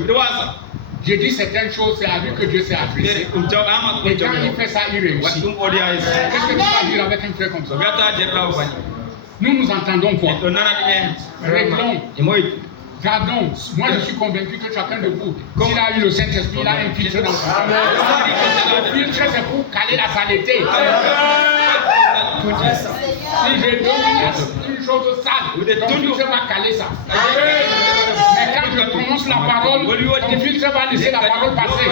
j'ai dit certaines choses, c'est à lui que Dieu s'est adressé. Et quand il fait ça, il réussit. Qu'est-ce que tu vas dire avec un frère comme ça? Nous nous entendons quoi? Réglons. Gardons. Moi, je suis convaincu que chacun de vous, s'il a eu le Saint-Esprit, il a un filtre dans son cœur. Le filtre, c'est pour caler la saleté. Si je donne une chose sale, ton filtre va caler ça. Mais quand je prononce la parole, ton filtre va laisser la parole passer.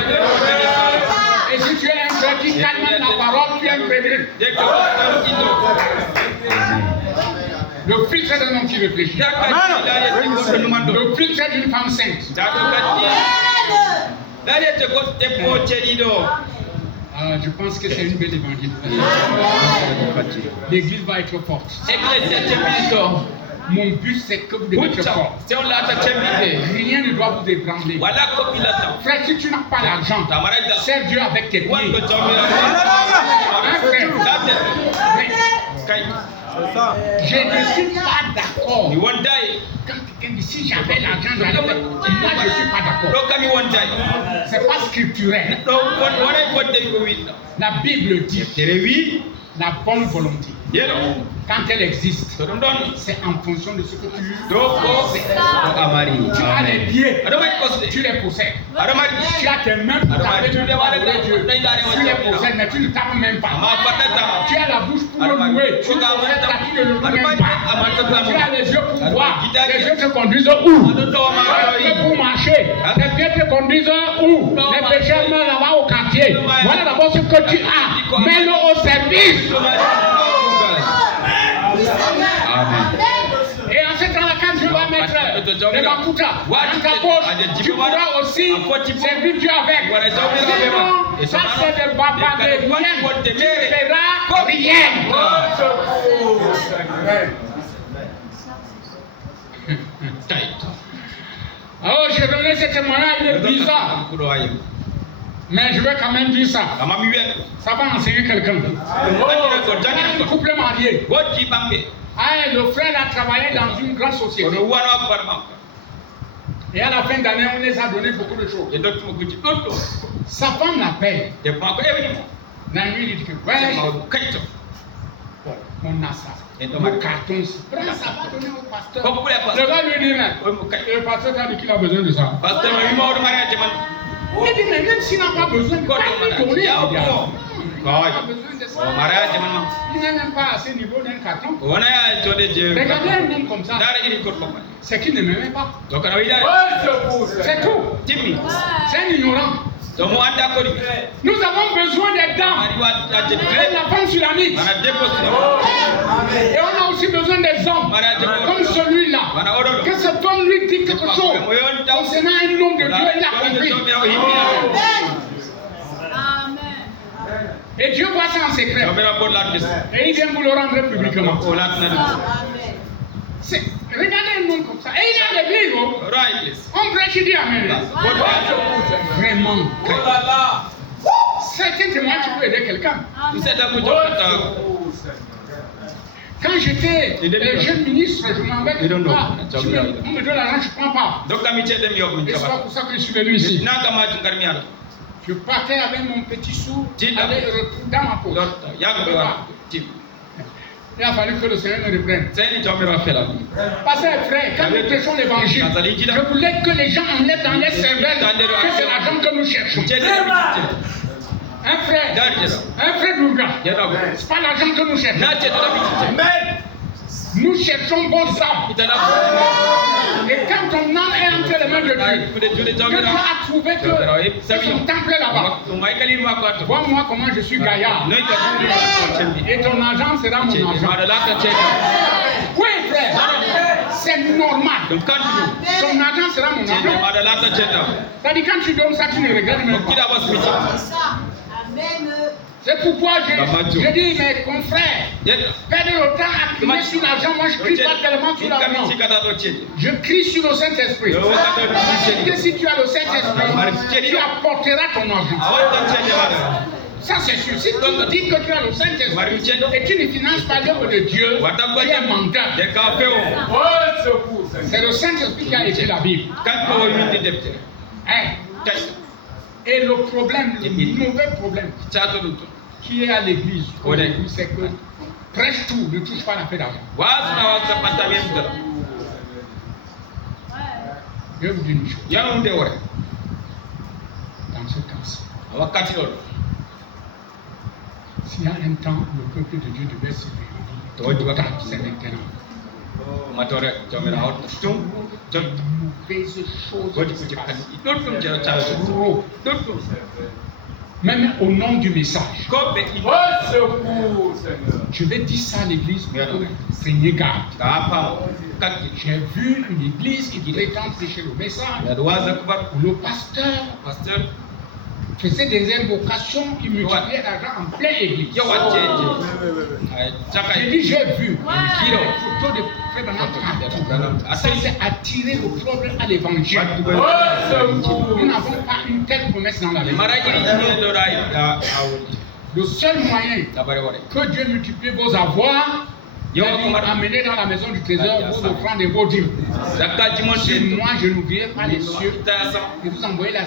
Et si tu es un frère qui calme la parole, tu es un pédrier. Le filtre d'un homme qui réfléchit. Le filtre d'une femme sainte. Je pense que c'est une belle évangile. L'église va être forte. Mon but, c'est que vous devez être fort. Rien ne doit vous ébranler. Frère, si tu n'as pas l'argent, sers Dieu avec tes pieds. Je ne suis pas d'accord. Quand quelqu'un dit si j'avais l'argent, j'allais faire. Moi, je ne suis pas d'accord. C'est pas scripturel. La Bible dit La bonne volonté, quand elle existe, c'est en fonction de ce que tu as les pieds, tu les possèdes. Tu as tes mains pour taper Dieu. Tu les possèdes, mais tu ne tapes même pas. Tu as la bouche pour le louer. Tu ne le loues même pas. Tu as les yeux pour voir. Les yeux te conduisent où? Pour marcher. Les pieds te conduisent où? Les pécheurs meurent là-bas au quartier. Voilà d'abord ce que tu as. Mets-le au service. Amen. Et en ce temps-là, quand Dieu va mettre les makuta dans ta poche, tu pourras aussi servir Dieu avec. Sinon, ça c'est des babas de rien. Tu ne verras rien. Oh, j'ai donné ce témoignage, il est bizarre. Mais je vais quand même dire ça. Ça va enseigner quelqu'un. Un couple marié. Le frère a travaillé dans une grande société. Et à la fin d'année, on les a donné beaucoup de choses. Sa femme l'appelle. La nuit, il dit que on a ça. Le carton, ça va donner au pasteur. Le gars lui dit, le pasteur t'a dit qu'il a besoin de ça. Il dit, mais même s'il n'a pas besoin, il va lui donner. Il n'a pas besoin de ça. Il n'est même pas à ce niveau d'un carton. Regardez un homme comme ça. C'est qu'il ne m'aimait pas. C'est tout. C'est un ignorant. Nous avons besoin des dames. La femme sulamite. Et on a aussi besoin des hommes. Comme celui-là. Que cet homme lui dit quelque chose. Concernant un homme de Dieu, il a compris. Et Dieu voit ça en secret. Et il vient vous le rendre publiquement. Regardez un homme comme ça. Et il est à l'église. On prêche, il dit Amen. Vraiment. C'est un témoignage qui peut aider quelqu'un. Quand j'étais jeune ministre, je m'en vais quelque part. On me donne l'argent, je ne prends pas. Et c'est pas pour ça que je suis venu ici. Je partais avec mon petit sou, aller dans ma poche. Il a fallu que le Seigneur me reprenne. Parce que frère, quand nous prêchons l'évangile, je voulais que les gens enlèvent dans les cervelles que c'est l'argent que nous cherchons. Un frère Douga, c'est pas l'argent que nous cherchons. Mais nous cherchons vos âmes. Et quand ton âme est entre les mains de Dieu, que tu as trouvé que c'est son temple là-bas. Vois-moi comment je suis gaillard. Et ton argent sera mon argent. Oui, frère, c'est normal. Ton argent sera mon argent. C'est-à-dire quand tu donnes ça, tu ne regrettes même pas. C'est pourquoi je dis, mes confrères, perdez le temps à crier sur l'argent. Moi, je ne crie pas tellement sur l'argent. Je crie sur le Saint-Esprit. Que si tu as le Saint-Esprit, tu apporteras ton argent. Ça, c'est sûr. Si tu dis que tu as le Saint-Esprit et tu ne finances pas l'œuvre de Dieu, tu es menteur. C'est le Saint-Esprit qui a écrit la Bible. Et le problème, le mauvais problème qui est à l'église, c'est que prêche tout, ne touche pas la paix d'argent. Je vais vous dire une chose. Dans ce cas-ci, s'il y a un temps où le peuple de Dieu devait se réunir, c'est maintenant. Mauvaise chose. Même au nom du message. Je vais dire ça à l'église pour que vous preniez garde. J'ai vu une église qui prétend prêcher le message où le pasteur faisait des invocations qui multipliaient l'argent en pleine église. J'ai dit, j'ai vu une photo de frère dans ça, c'est attirer le problème à l'évangile. Nous n'avons pas une telle promesse dans la vie. Le seul moyen que Dieu multiplie vos avoirs, Amenez dans la maison du trésor vos offrandes et vos dîmes. Si moi je n'oublierai pas les cieux et vous envoyez la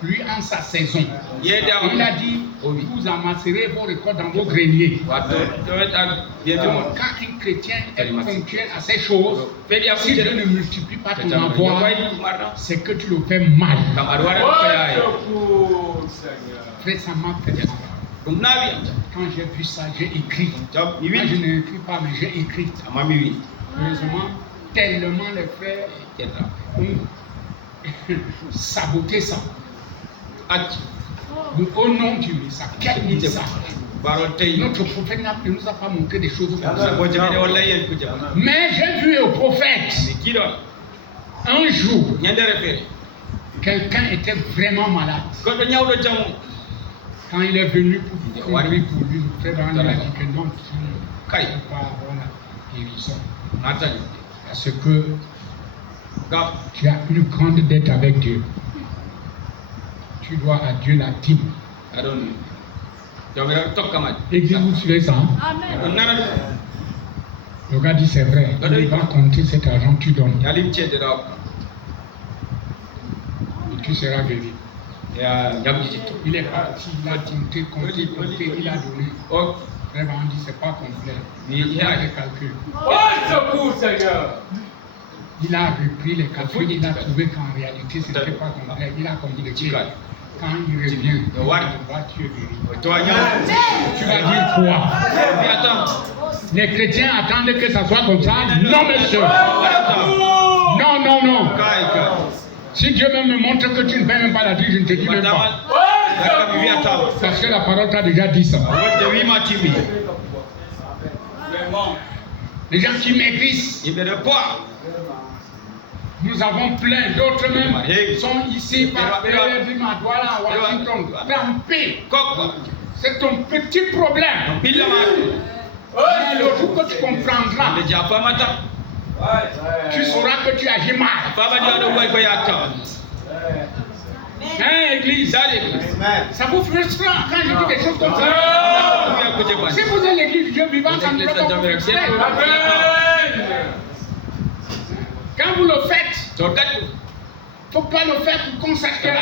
pluie en sa saison. Et il a dit, vous amasserez vos récoltes dans vos greniers. Donc, quand un chrétien est ponctuel à ces choses, si Dieu ne multiplie pas ton avoir, c'est que tu le fais mal. Récemment, quand j'ai vu ça, j'ai écrit. Moi, je n'écris pas, mais j'ai écrit. Heureusement, tellement les frères ont saboté ça. Au nom du message, quel message? Notre prophète ne nous a pas montré des choses comme ça. Mais j'ai vu au prophète un jour, quelqu'un était vraiment malade. Quand il est venu pour lui, faire dans la dit que non, tu ne peux pas avoir la guérison. Parce que tu as une grande dette avec Dieu. Tu dois à Dieu la dîme. Église, vous suivez ça? Amen. Le gars dit c'est vrai. Il va compter cet argent que tu donnes. Et tu seras guéri. Il est parti, il a compté, il a donné. Vraiment, on dit c'est pas complet. Il a des calculs. Il a repris les calculs, il a trouvé qu'en réalité ce n'était pas complet. Il a complété. Quand il revient, tu es guéri. Tu vas dire quoi? Les chrétiens attendent que ça soit comme ça? Non, monsieur. Non. Si Dieu même me montre que tu ne fais même pas la vie, je ne te dis même pas. Parce que la parole t'a déjà dit ça. Les gens qui maigrissent. Nous avons plein d'autres même sont ici parce que voilà, à Washington. Fais c'est ton petit problème. Mais le jour que tu comprendras, tu sauras que tu agis mal. Hein, église? Ça vous frustre quand je dis des choses comme ça? Si vous êtes l'église du Dieu vivant, ça ne peut pas vous frustrer. Quand vous le faites, il ne faut pas le faire pour consacrer à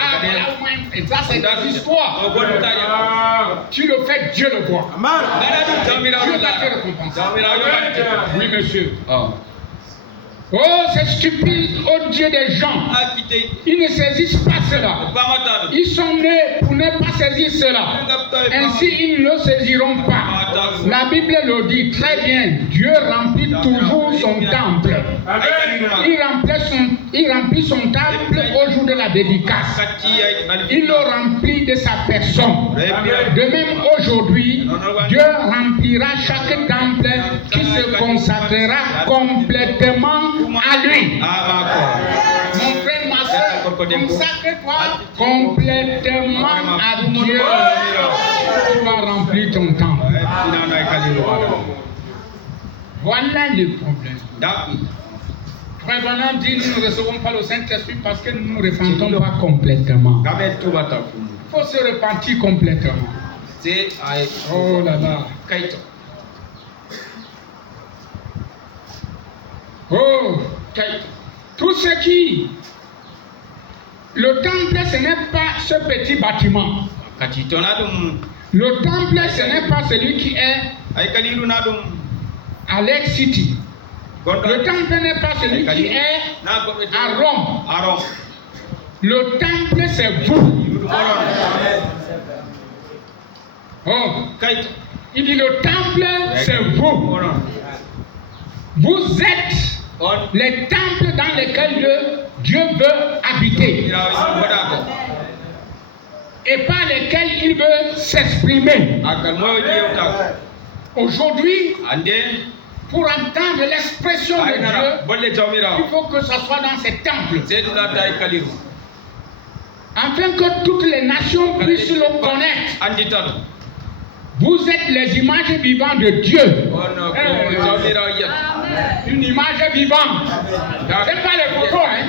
au moins. Et ça, c'est des histoires. Tu le fais, Dieu le voit. Dieu va te récompenser. Oui, monsieur. Oh, c'est stupide, oh Dieu des gens. Ils ne saisissent pas cela. Ils sont nés pour ne pas saisir cela. Ainsi, ils ne le saisiront pas. La Bible le dit très bien. Dieu remplit toujours son temple. Il remplit son temple au jour de la dédicace. Il le remplit de sa personne. De même, aujourd'hui, Dieu remplira chaque temple qui se consacrera complètement à lui. Mon frère, ma soeur, consacre-toi complètement à Dieu. Tu vas remplir ton temple. Voilà le problème. Frère Branham dit nous ne recevons pas le Saint-Esprit parce que nous ne nous repentons pas complètement. Il faut se repentir complètement. Oh là là. Oh, tout ce qui... Le temple, ce n'est pas ce petit bâtiment. Le temple, ce n'est pas celui qui est à Lake City. Le temple n'est pas celui qui est à Rome. Le temple, c'est vous. Oh, il dit le temple, c'est vous. Vous êtes les temples dans lesquels Dieu veut habiter et par lesquels il veut s'exprimer. Aujourd'hui, pour entendre l'expression de Dieu, il faut que ce soit dans ces temples. Afin que toutes les nations puissent le connaître. Vous êtes les images vivantes de Dieu. Une image vivante. Ce n'est pas les photos. Hein?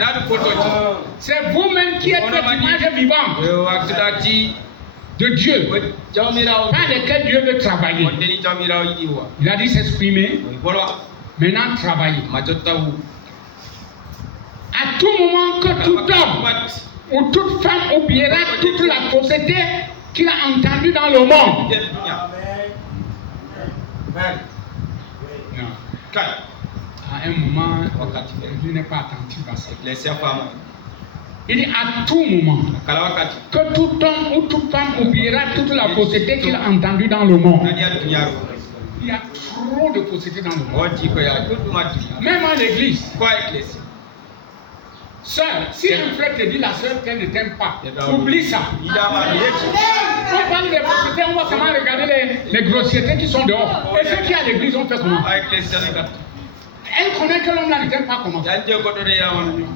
C'est vous-même qui êtes cette image vivante. de Dieu par lesquels Dieu veut travailler. Il a dit s'exprimer, maintenant travailler. À tout moment que tout homme ou toute femme oubliera toute la fausseté qu'il a entendue dans le monde. Non. À un moment, il n'est pas attentif à ça. Il dit à tout moment que tout homme ou toute femme oubliera toute la fausseté qu'il a entendue dans le monde. Il y a trop de fausseté dans le monde. Même en l'église. Sœur, si un frère te dit la sœur qu'elle ne t'aime pas, oublie ça. On parle des faussetés, on va seulement regarder les grossièretés qui sont dehors. Et ceux qui à l'église ont fait comment? Elle connaît que l'homme là ne t'aime pas comment?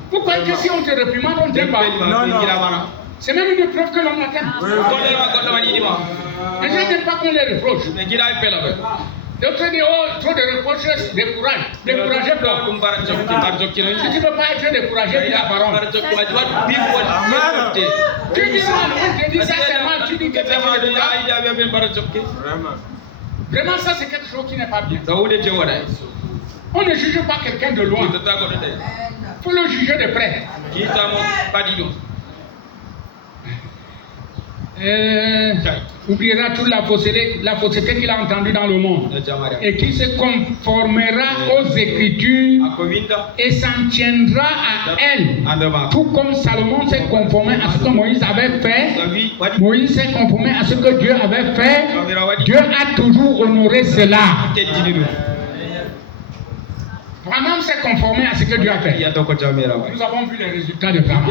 Pourquoi que si on te réprimande, on ne t'aime pas? Non. C'est même une preuve que l'homme la t'aime. Les gens n'aiment pas qu'on les reproche. D'autres disent, oh, trop de reproches, décourage. Découragez-toi. Si tu ne veux pas être découragé, dis la parole. Tu dis ça, on te dit ça seulement, tu dis que c'est découragé. Vraiment, ça c'est quelque chose qui n'est pas bien. On ne juge pas quelqu'un de loin. Il faut le juger de près. Oubliera toute la fausseté qu'il a entendue dans le monde et qui se conformera aux Écritures et s'en tiendra à elles, tout comme Salomon s'est conformé à ce que Moïse avait fait. Moïse s'est conformé à ce que Dieu avait fait. Dieu a toujours honoré cela. Abraham s'est conformé à ce que Dieu a fait. Nous avons vu les résultats de Abraham.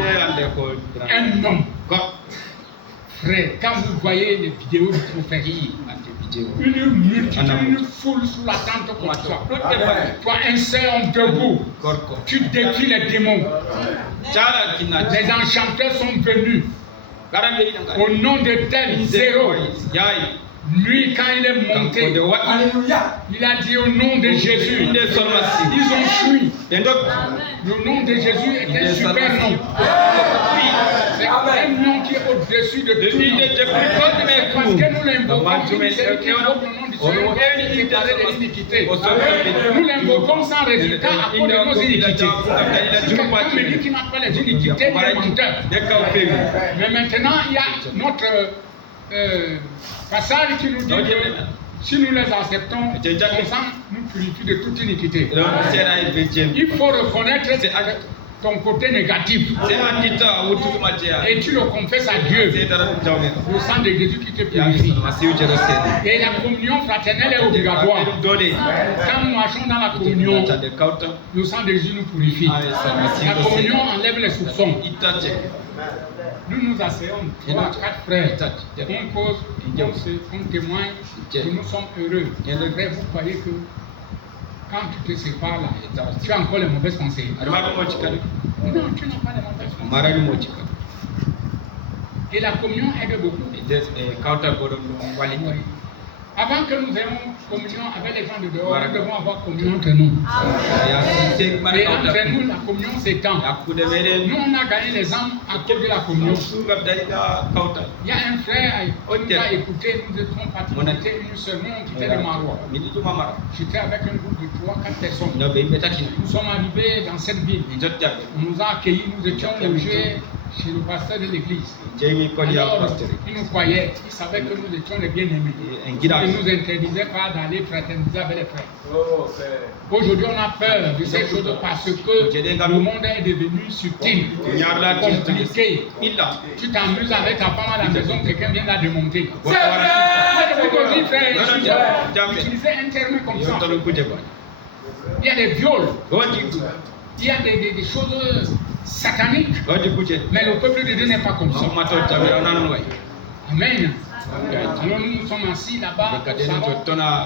Un homme. Frère, quand vous voyez les vidéos du prophète, une multitude, une foule sous la tente comme ça. Toi, un seul homme debout, tu défies les démons. Les enchanteurs sont venus. Au nom de tel zéro. Lui, quand il est monté, il a dit au nom de Jésus. Ils ont fui. Le nom de Jésus est un super nom. C'est un nom qui est au-dessus de tout. Parce que nous l'invoquons, c'est qui invoque le nom du Seigneur qui est séparé de l'iniquité. Nous l'invoquons sans résultat à cause de nos iniquités. Si quelqu'un me dit qu'il n'a pas les iniquités, il est menteur. Mais maintenant, il y a notre passage qui nous dit que si nous les acceptons, le sang nous purifie de toute iniquité. Il faut reconnaître ton côté négatif. Et tu le confesses à Dieu. Le sang de Jésus qui te purifie. Et la communion fraternelle est obligatoire. Quand nous marchons dans la communion, le sang de Jésus nous purifie. La communion enlève les soupçons. Nous nous asseyons, 3, 4 frères, on cause, on témoigne, et nous sommes heureux. Frère, vous croyez que quand tu te sépares là, tu as encore les mauvaises pensées? Non, tu n'as pas les mauvaises pensées. Et la communion aide beaucoup. Avant que nous ayons communion avec les gens de dehors, nous devons avoir communion entre nous. Et entre nous, la communion s'étend. Nous, on a gagné les âmes à cause de la communion. Il y a un frère qui a écouté, nous étions partis, une semaine, qui était de Marois. J'étais avec un groupe de 3-4 personnes. Nous sommes arrivés dans cette ville. On nous a accueillis, nous étions logés chez le pasteur de l'église. Alors, il nous croyait, il savait que nous étions les bien-aimés. Il ne nous interdisait pas d'aller fraterniser avec les frères. Aujourd'hui, on a peur de ces choses parce que le monde est devenu subtil, compliqué. Tu t'amuses avec ta femme à la maison, quelqu'un vient la démonter. C'est vrai! Frère, utiliser un terme comme ça. Il y a des viols. Il y a des choses sataniques. Mais le peuple de Dieu n'est pas comme ça. Amen. Alors nous sommes assis là-bas,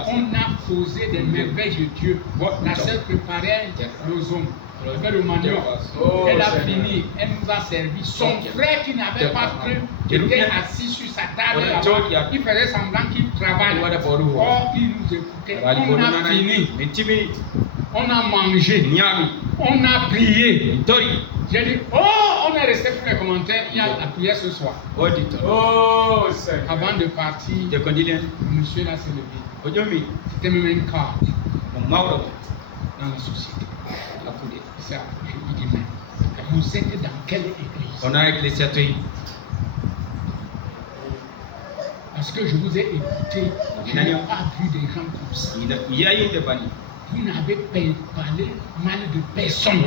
on a posé des merveilles de Dieu. La sœur préparait nos hommes. Le manioc. Elle a fini, elle nous a servi. Son frère qui n'avait pas cru, qui était assis sur sa table là-bas, il faisait semblant qu'il travaille. Or, il nous écoutait. On a fini. On a mangé. On a prié. J'ai dit, oh, on est resté pour les commentaires, il y a la prière ce soir. Oh, c'est. Avant de partir, le monsieur là s'est levé. C'était même un cas dans la société. Ça, je lui dis, mais vous êtes dans quelle église? On a ecclésiaste. Parce que je vous ai écouté, je n'ai pas vu des gens comme ça. Vous n'avez parlé mal de personne.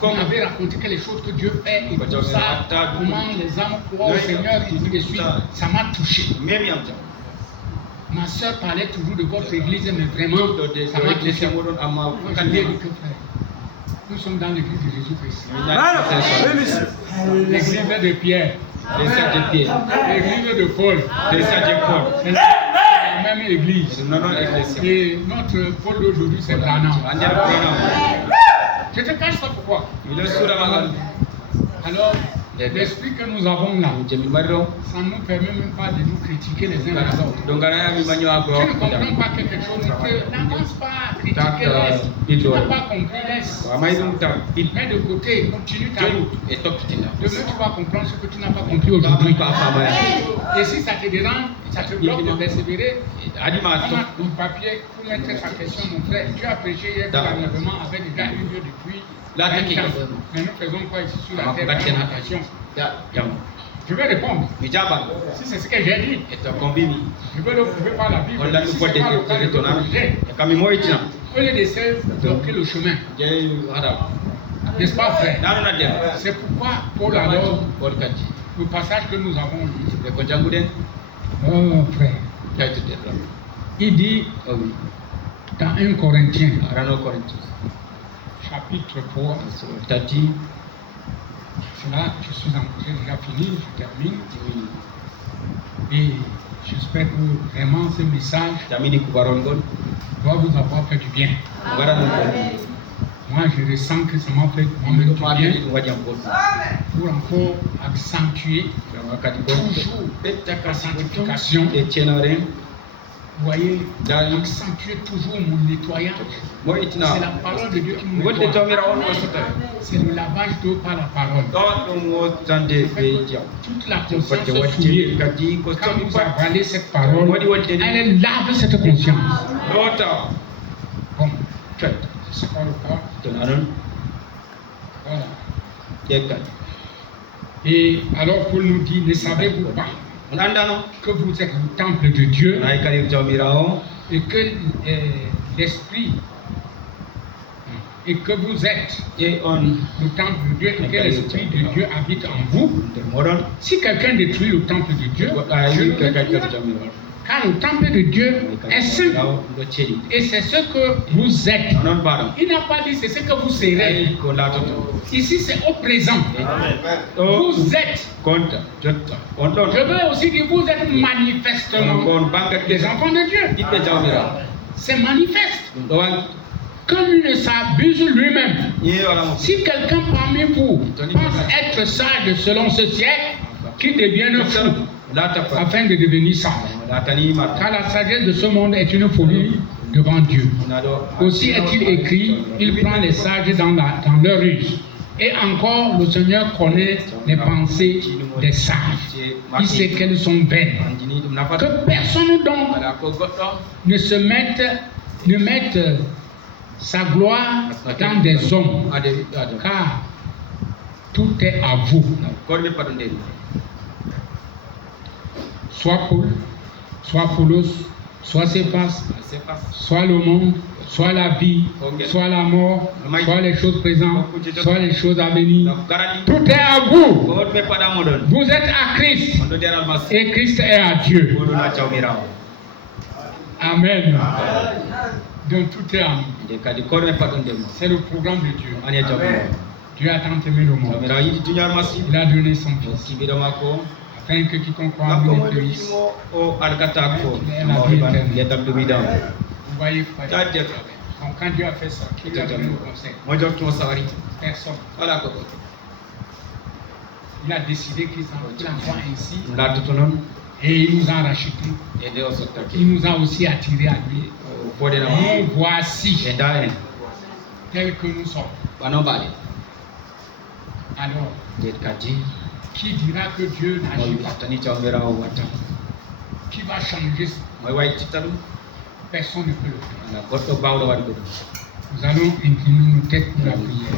Vous n'avez raconté que les choses que Dieu fait et tout ça, comment les âmes croient au Seigneur et ainsi de suite. Ça m'a touché. Ma soeur parlait toujours de votre église, mais vraiment, ça m'a touché. Moi, je lui ai dit que frère, nous sommes dans l'église de Jésus-Christ. L'église de Pierre. L'église de Paul. C'est la même église. Et notre Paul d'aujourd'hui, c'est Branham. Je te cache ça pourquoi. Alors, l'esprit que nous avons là, ça ne nous permet même pas de nous critiquer les uns les autres. Tu ne comprends pas quelque chose, n'avance pas à critiquer l'Est. Tu n'as pas compris l'Est. Mets de côté, continue ta route. Demain, tu vas comprendre ce que tu n'as pas compris aujourd'hui. Et si ça te dérange, ça te bloque de persévérer, on a un papier pour mettre sa question, mon frère. Tu as prêché hier pour l'enlèvement avec déjà une heure depuis. Mais nous faisons quoi ici sur la terre? Je vais répondre. Si c'est ce que j'ai dit, je peux le prouver par la Bible. Si c'est pas le cas, je peux corriger. Au lieu d'essayer de bloquer le chemin. N'est-ce pas, frère? C'est pourquoi Paul alors, le passage que nous avons lu. Oh, frère. Il dit dans 1 Corinthiens, chapitre 3, c'est là, j'ai déjà fini, je termine. Et j'espère que vraiment ce message doit vous avoir fait du bien. Moi, je ressens que ça m'a fait du bien pour encore accentuer toujours la sanctification. Vous voyez, accentuer toujours mon nettoyage. C'est la parole de Dieu qui nous nettoie. C'est le lavage d'eau par la parole. Toute la conscience souillée, quand vous avalez cette parole, elle lave cette conscience. Bon, c'est pas le cas. Voilà. Et alors Paul nous dit, ne savez-vous pas que vous êtes le temple de Dieu et que l'esprit et que vous êtes le temple de Dieu et que l'esprit de Dieu habite en vous. Si quelqu'un détruit le temple de Dieu, car le temple de Dieu est saint et c'est ce que vous êtes. Il n'a pas dit c'est ce que vous serez. Ici c'est au présent. Vous êtes. Je veux aussi dire vous êtes manifestement des enfants de Dieu. C'est manifeste. Que lui ne s'abuse lui-même. Si quelqu'un parmi vous pense être sage selon ce siècle, qu'il devienne fou afin de devenir sage. Car la sagesse de ce monde est une folie devant Dieu. Aussi est-il écrit, il prend les sages dans leur ruse. Et encore, le Seigneur connaît les pensées des sages. Il sait qu'elles sont vaines. Que personne donc ne mette sa gloire dans des hommes, car tout est à vous. Soit Paul, soit Apollos, soit Céphas, soit le monde, soit la vie, soit la mort, soit les choses présentes, soit les choses à venir. Tout est à vous. Vous êtes à Christ et Christ est à Dieu. Amen. Donc tout est à nous. C'est le programme de Dieu. Dieu a tant aimé le monde. Il a donné son Fils. Afin que quiconque croit en lui ne périsse. Vous voyez, frère. Donc quand Dieu a fait ça, qui lui a donné le conseil? Personne. Il a décidé qu'il envoie ainsi. Et il nous a rachetés. Il nous a aussi attirés à lui. Nous voici tels que nous sommes. Alors, qui dira que Dieu n'agit pas? Qui va changer ça? Personne ne peut le faire. Nous allons incliner nos têtes pour la prière.